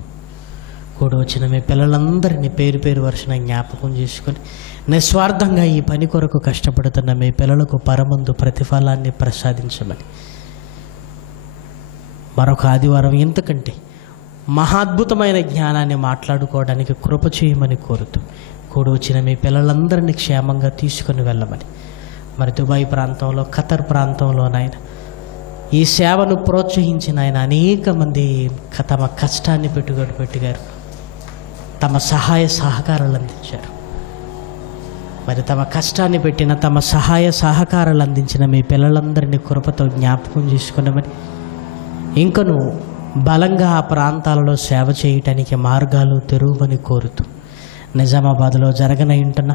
కూడి వచ్చిన మీ పిల్లలందరినీ పేరు పేరు వరుసన జ్ఞాపకం చేసుకొని నిస్వార్థంగా ఈ పని కొరకు కష్టపడుతున్న మీ పిల్లలకు పరమందు ప్రతిఫలాన్ని ప్రసాదించమని, మరొక ఆదివారం ఇంతకంటే మహాద్భుతమైన జ్ఞానాన్ని మాట్లాడుకోవడానికి కృప చేయమని కోరుతూ కూడి వచ్చిన మీ పిల్లలందరినీ క్షేమంగా తీసుకుని వెళ్ళమని, మరి దుబాయ్ ప్రాంతంలో ఖతర్ ప్రాంతంలోనైనా ఈ సేవను ప్రోత్సహించిన ఆయన అనేక మంది తమ కష్టాన్ని పెట్టుబడి పెట్టారు, తమ సహాయ సహకారాలు అందించారు. మరి తమ కష్టాన్ని పెట్టిన తమ సహాయ సహకారాలు అందించిన మీ పిల్లలందరినీ కృపతో జ్ఞాపకం చేసుకున్నామని, ఇంకను బలంగా ఆ ప్రాంతాలలో సేవ చేయటానికి మార్గాలు తెరువమని కోరుతూ నిజామాబాద్లో జరగనంటున్న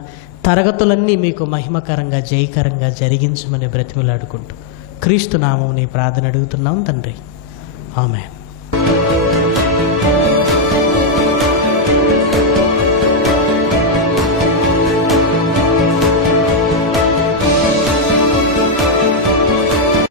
తరగతులన్నీ మీకు మహిమకరంగా జయకరంగా జరిగించమని బ్రతిమలాడుకుంటూ క్రీస్తు నామముని ప్రార్థన అడుగుతున్నాం తండ్రి. ఆమేన్.